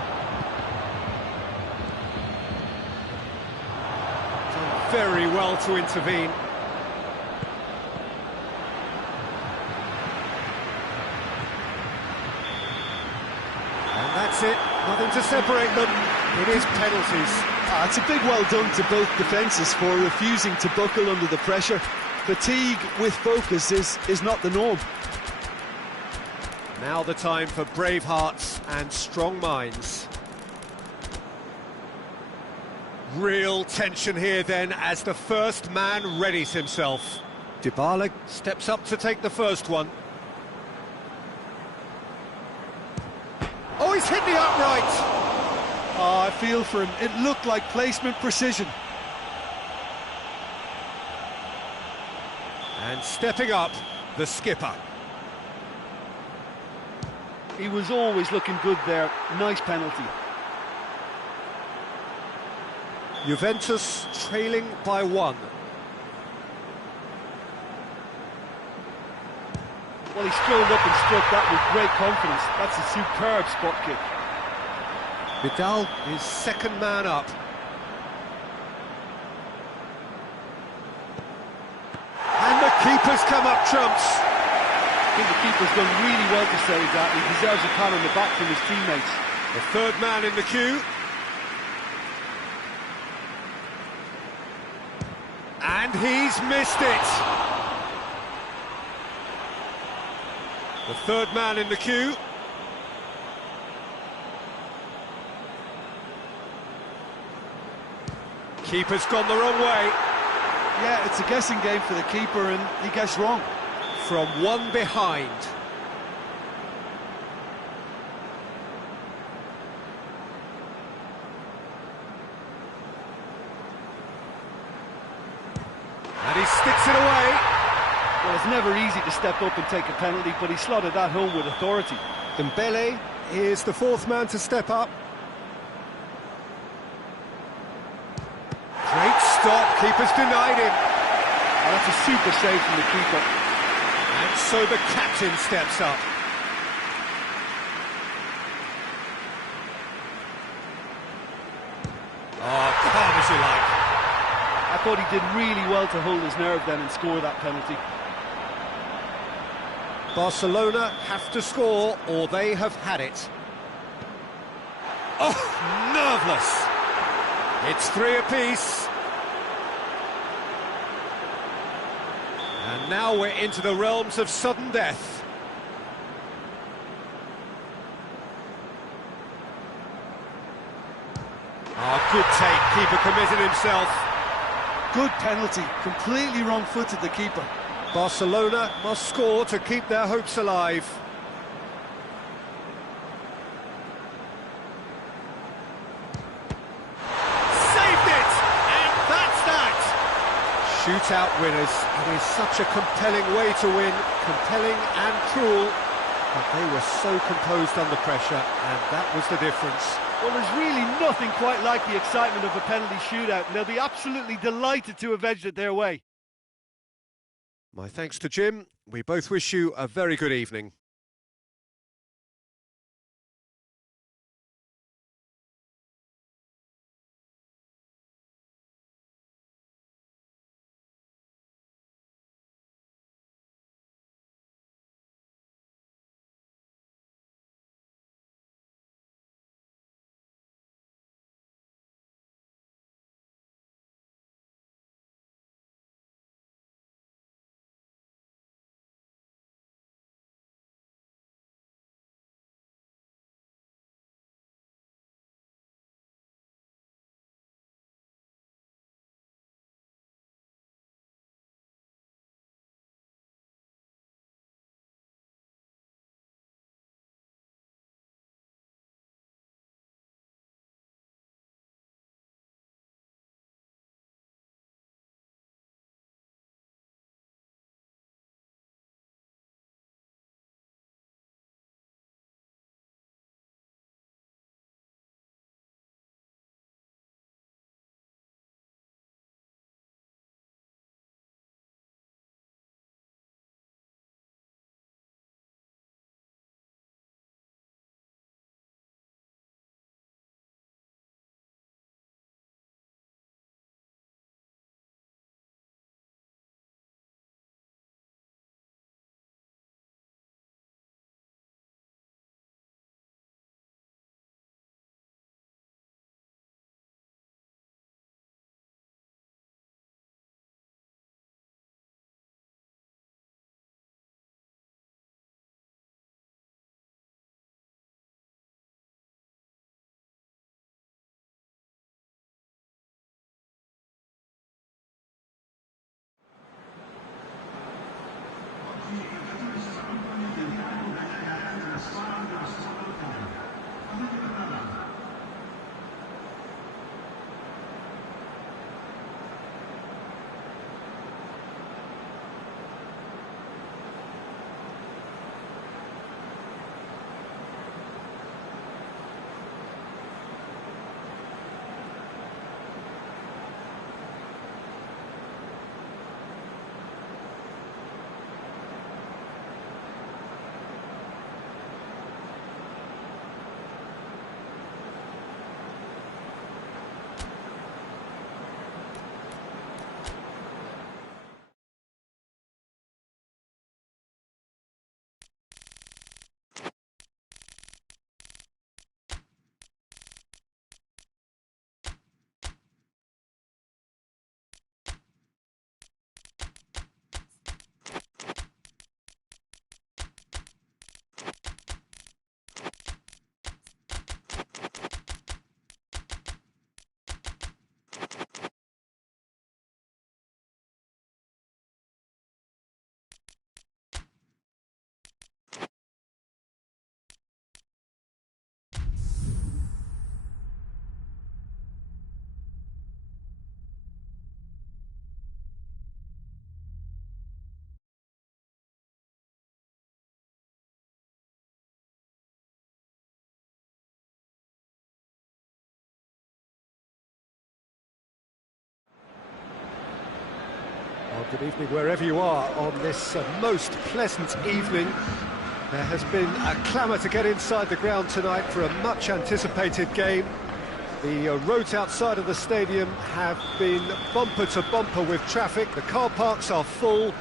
Very well to intervene. And that's it, nothing to separate them. It is penalties. It's a big well done to both defences for refusing to buckle under the pressure. Fatigue with focus is not the norm. Now the time for brave hearts and strong minds. Real tension here then as the first man readies himself. Dybala steps up to take the first one. Oh, he's hit the upright! Oh, I feel for him. It looked like placement precision. And stepping up, the skipper. He was always looking good there. Nice penalty. Juventus trailing by 1. Well, he strolled up and struck that with great confidence. That's a superb spot kick. Vidal is second man up. And the keeper's come up trumps. think the keeper's done really well to save that. He deserves a pat on the back from his teammates. The third man in the queue. And he's missed it. The third man in the queue. Keeper's gone the wrong way. Yeah, it's a guessing game for the keeper, and he guessed wrong. From one behind. And he sticks it away. Well, it's never easy to step up and take a penalty, but he slotted that home with authority. Dembele is the fourth man to step up. Great stop, keeper's denied him. Oh, that's a super save from the keeper. And so the captain steps up. Oh, calm as you like. I thought he did really well to hold his nerve then and score that penalty. Barcelona have to score or they have had it. Oh, nerveless. It's 3 apiece. And now we're into the realms of sudden death. Oh, good take. Keeper committed himself. Good penalty. Completely wrong-footed, the keeper. Barcelona must score to keep their hopes alive. Saved it! And that's that! Shootout winners. It is such a compelling way to win. Compelling and cruel. But they were so composed under pressure, and that was the difference. Well, there's really nothing quite like the excitement of a penalty shootout, and they'll be absolutely delighted to have edged it their way. My thanks to Jim. We both wish you a very good evening. Well, good evening wherever you are on this most pleasant evening. There has been a clamour to get inside the ground tonight for a much anticipated game. The roads outside of the stadium have been bumper to bumper with traffic. The car parks are full.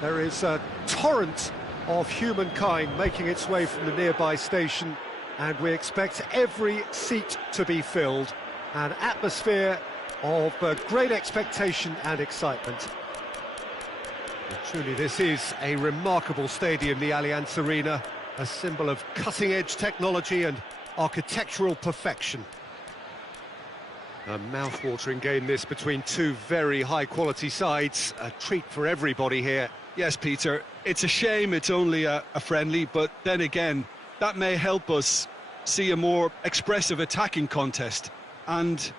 There is a torrent of humankind making its way from the nearby station, and we expect every seat to be filled. An atmosphere of great expectation and excitement. And truly, this is a remarkable stadium, the Allianz Arena, a symbol of cutting-edge technology and architectural perfection. A mouth-watering game, this, between two very high-quality sides. A treat for everybody here. Yes, Peter, it's a shame it's only a friendly, but then again, that may help us see a more expressive attacking contest. And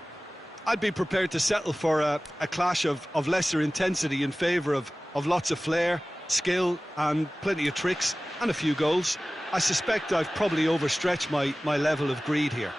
I'd be prepared to settle for a clash of lesser intensity in favour of lots of flair, skill and plenty of tricks and a few goals. I suspect I've probably overstretched my level of greed here.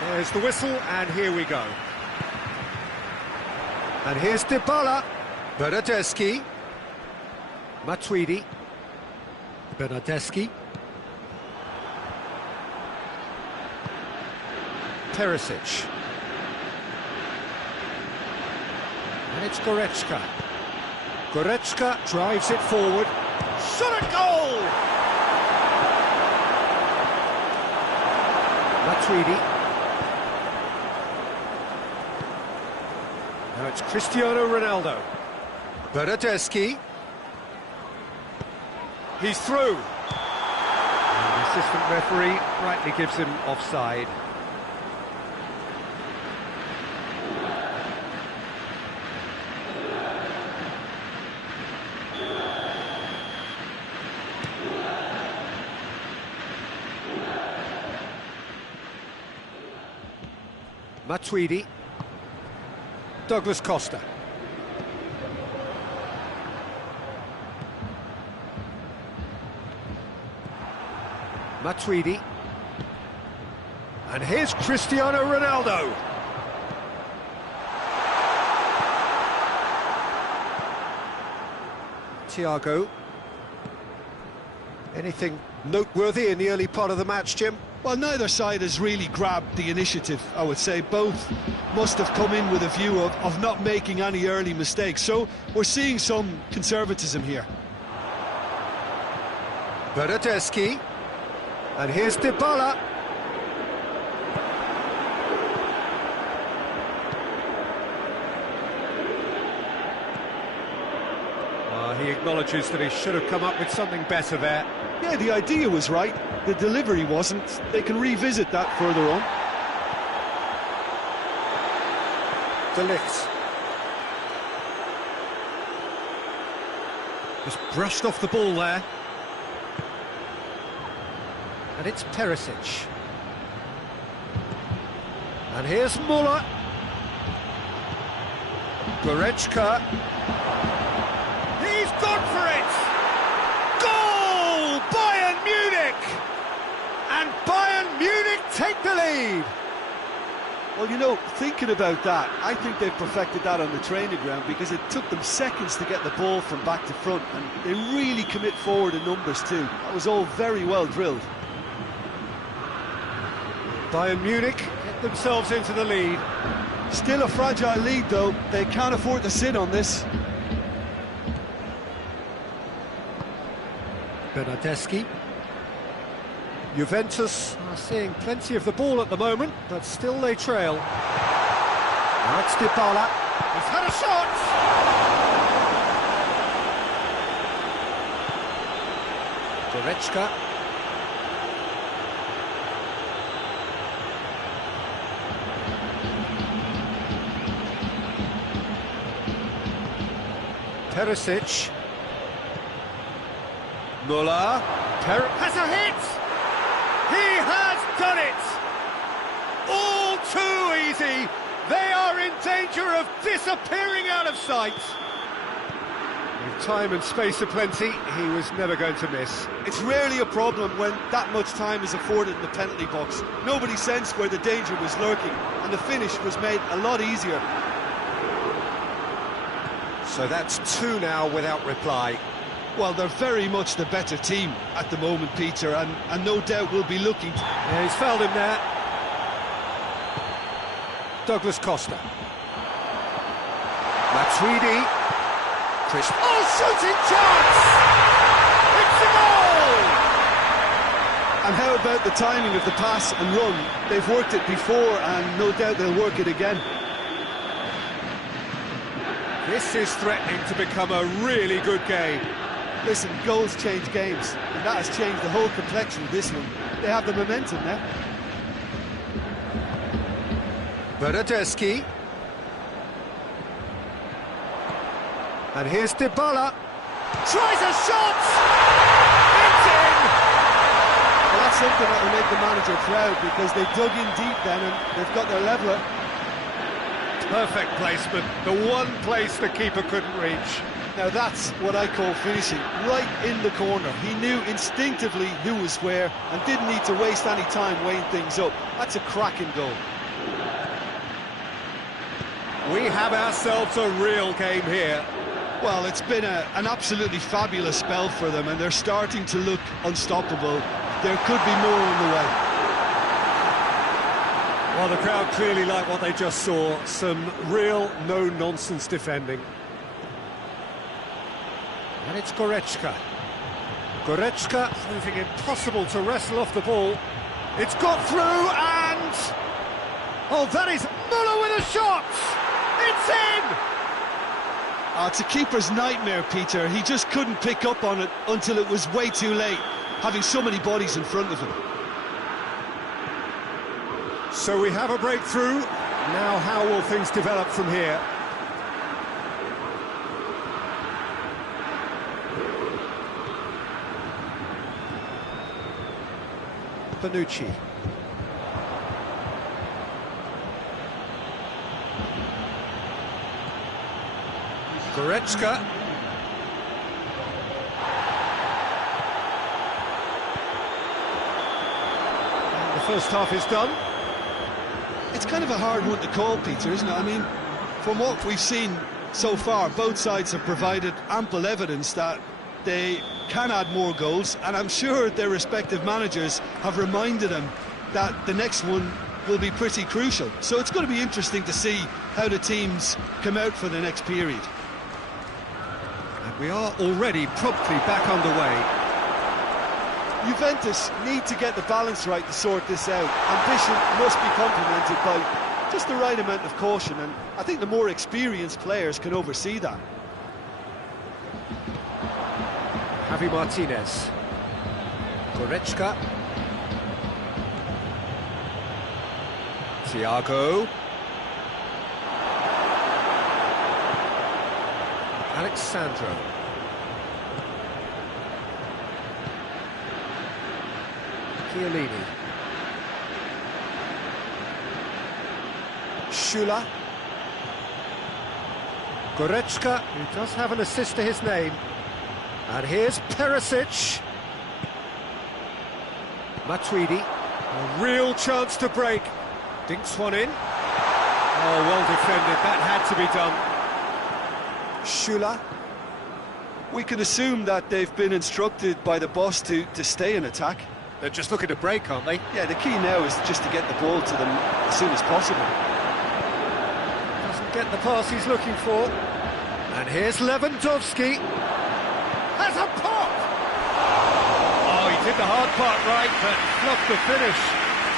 There's the whistle, and here we go. And here's Dybala, Bernardeschi, Matuidi, Bernardeschi, Perisic, and it's Goretzka. Goretzka drives it forward, shot at goal! Matuidi. Now it's Cristiano Ronaldo. Bernardeschi. He's through. And the assistant referee rightly gives him offside. Matuidi. Douglas Costa. Matuidi. And here's Cristiano Ronaldo. Thiago. Anything noteworthy in the early part of the match, Jim? Well, neither side has really grabbed the initiative, I would say. Both must have come in with a view of not making any early mistakes. So we're seeing some conservatism here. Bernardeschi. And here's Dybala. He acknowledges that he should have come up with something better there. Yeah, the idea was right. The delivery wasn't. They can revisit that further on. De Ligt. Just brushed off the ball there. And it's Perisic. And here's Muller. Goretzka. He's gone for it! Goal! Bayern Munich! And Bayern Munich take the lead! Well, you know, thinking about that, I think they've perfected that on the training ground, because it took them seconds to get the ball from back to front, and they really commit forward in numbers too. That was all very well drilled. Bayern Munich get themselves into the lead. Still a fragile lead, though. They can't afford to sit on this. Bernardeschi. Juventus are seeing plenty of the ball at the moment, but still they trail. Now it's Dybala. He's had a shot! Goretzka. Perisic. Müller. Has a hit! He has done it! All too easy! They are in danger of disappearing out of sight! With time and space aplenty, he was never going to miss. It's rarely a problem when that much time is afforded in the penalty box. Nobody sensed where the danger was lurking, and the finish was made a lot easier. So that's two now without reply. Well, they're very much the better team at the moment, Peter, and no doubt will be looking to... Yeah, he's fouled him there. Douglas Costa. Matuidi. Chris. Oh, shooting chance! It's a goal! And how about the timing of the pass and run? They've worked it before, and no doubt they'll work it again. This is threatening to become a really good game. Listen, goals change games, and that has changed the whole complexion of this one. They have the momentum now. Bernardeschi. And here's Dybala. Tries a shot! It's in! Well, that's something that will make the manager proud, because they dug in deep then and they've got their leveller. Perfect placement, the one place the keeper couldn't reach. Now that's what I call finishing, right in the corner. He knew instinctively who was where and didn't need to waste any time weighing things up. That's a cracking goal. We have ourselves a real game here. Well, it's been an absolutely fabulous spell for them, and they're starting to look unstoppable. There could be more on the way. Well, the crowd clearly like what they just saw. Some real no-nonsense defending. And it's Goretzka. Goretzka proving impossible to wrestle off the ball. It's got through and... Oh, that is Müller with a shot! It's in! It's a keeper's nightmare, Peter. He just couldn't pick up on it until it was way too late, having so many bodies in front of him. So we have a breakthrough. Now how will things develop from here? Bonucci. Goretzka. And the first half is done. It's kind of a hard one to call, Peter, isn't it? I mean, from what we've seen so far, both sides have provided ample evidence that they can add more goals, and I'm sure their respective managers have reminded them that the next one will be pretty crucial. So it's going to be interesting to see how the teams come out for the next period. And we are already promptly back underway. Juventus need to get the balance right to sort this out. Ambition must be complemented by just the right amount of caution, and I think the more experienced players can oversee that. Javi Martinez. Goretzka. Thiago. Alexandro. Chiellini. Schüller. Goretzka, who does have an assist to his name. And here's Perisic. Matuidi. A real chance to break. Dinks one in. Oh, well defended. That had to be done. Schüller. We can assume that they've been instructed by the boss to stay in attack. They're just looking to break, aren't they? Yeah, the key now is just to get the ball to them as soon as possible. Doesn't get the pass he's looking for. And here's Lewandowski. Has a pop! Oh, he did the hard part right, but fluffed the finish.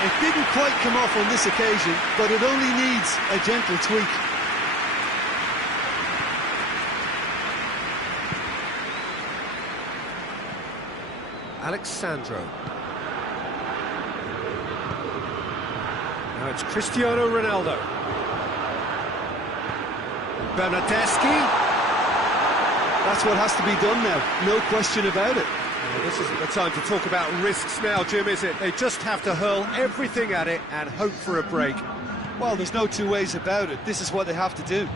It didn't quite come off on this occasion, but it only needs a gentle tweak. Alexandro. Now it's Cristiano Ronaldo. Bernardeschi. That's what has to be done now, no question about it. Well, this isn't the time to talk about risks now, Jim, is it? They just have to hurl everything at it and hope for a break. Well, there's no two ways about it. This is what they have to do.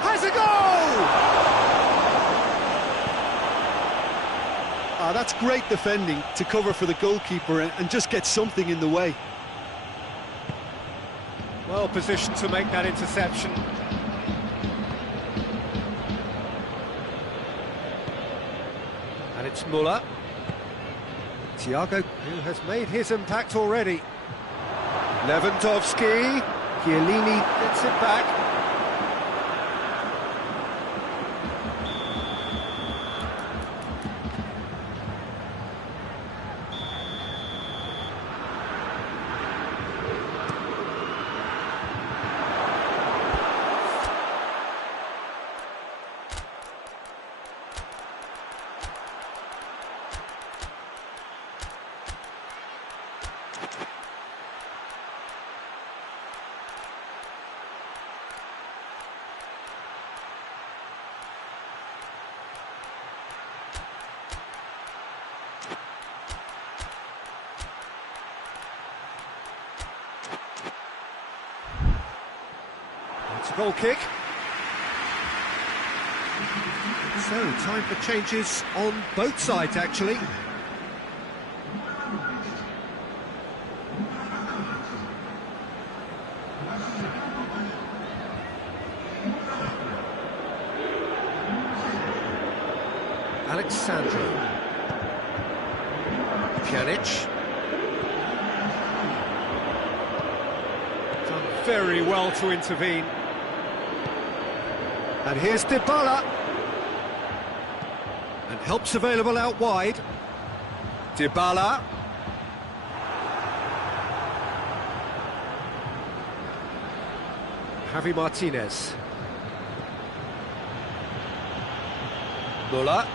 Has a goal! That's great defending to cover for the goalkeeper and just get something in the way. Well positioned to make that interception. And it's Muller. Thiago, who has made his impact already. Lewandowski. Chiellini gets it back. It's a goal kick. So, time for changes on both sides, actually. Alexandro. Pjanic. Done very well to intervene. And here's Dybala. And help's available out wide. Dybala. Javi Martinez. Muller.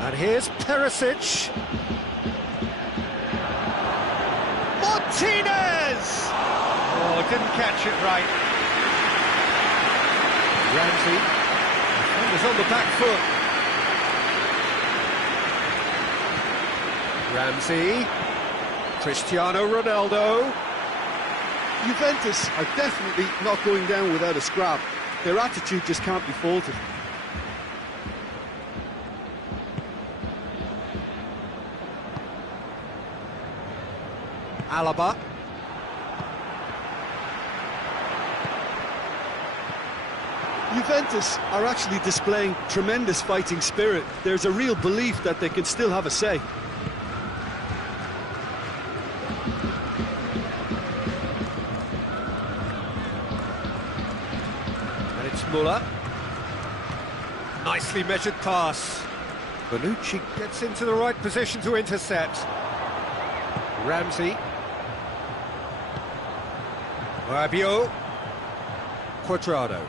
And here's Perisic. Martinez! Oh, didn't catch it right. Ramsey. Was on the back foot. Ramsey. Cristiano Ronaldo. Juventus are definitely not going down without a scrap. Their attitude just can't be faulted. Alaba. Juventus are actually displaying tremendous fighting spirit. There's a real belief that they can still have a say. And it's Muller. Nicely measured pass. Bonucci gets into the right position to intercept. Ramsey. Rabiot. Quadrado.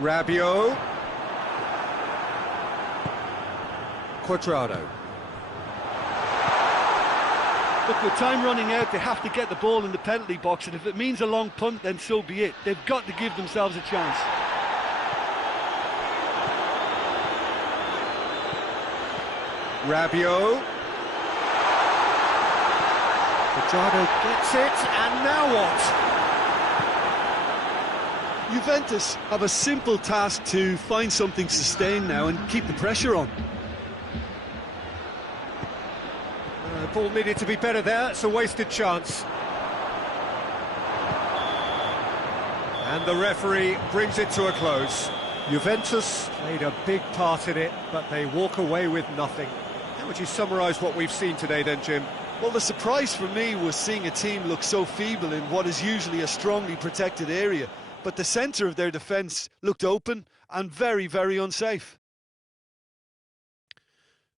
Rabiot. Quadrado. Look, with time running out, they have to get the ball in the penalty box, and if it means a long punt, then so be it. They've got to give themselves a chance. Rabiot. Quadrado gets it, and now what? Juventus have a simple task to find something sustained now and keep the pressure on. The ball needed to be better there, it's a wasted chance. And the referee brings it to a close. Juventus played a big part in it, but they walk away with nothing. How would you summarise what we've seen today then, Jim? Well, the surprise for me was seeing a team look so feeble in what is usually a strongly protected area. But the centre of their defence looked open and very, very unsafe.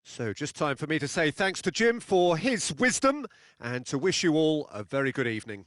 So just time for me to say thanks to Jim for his wisdom and to wish you all a very good evening.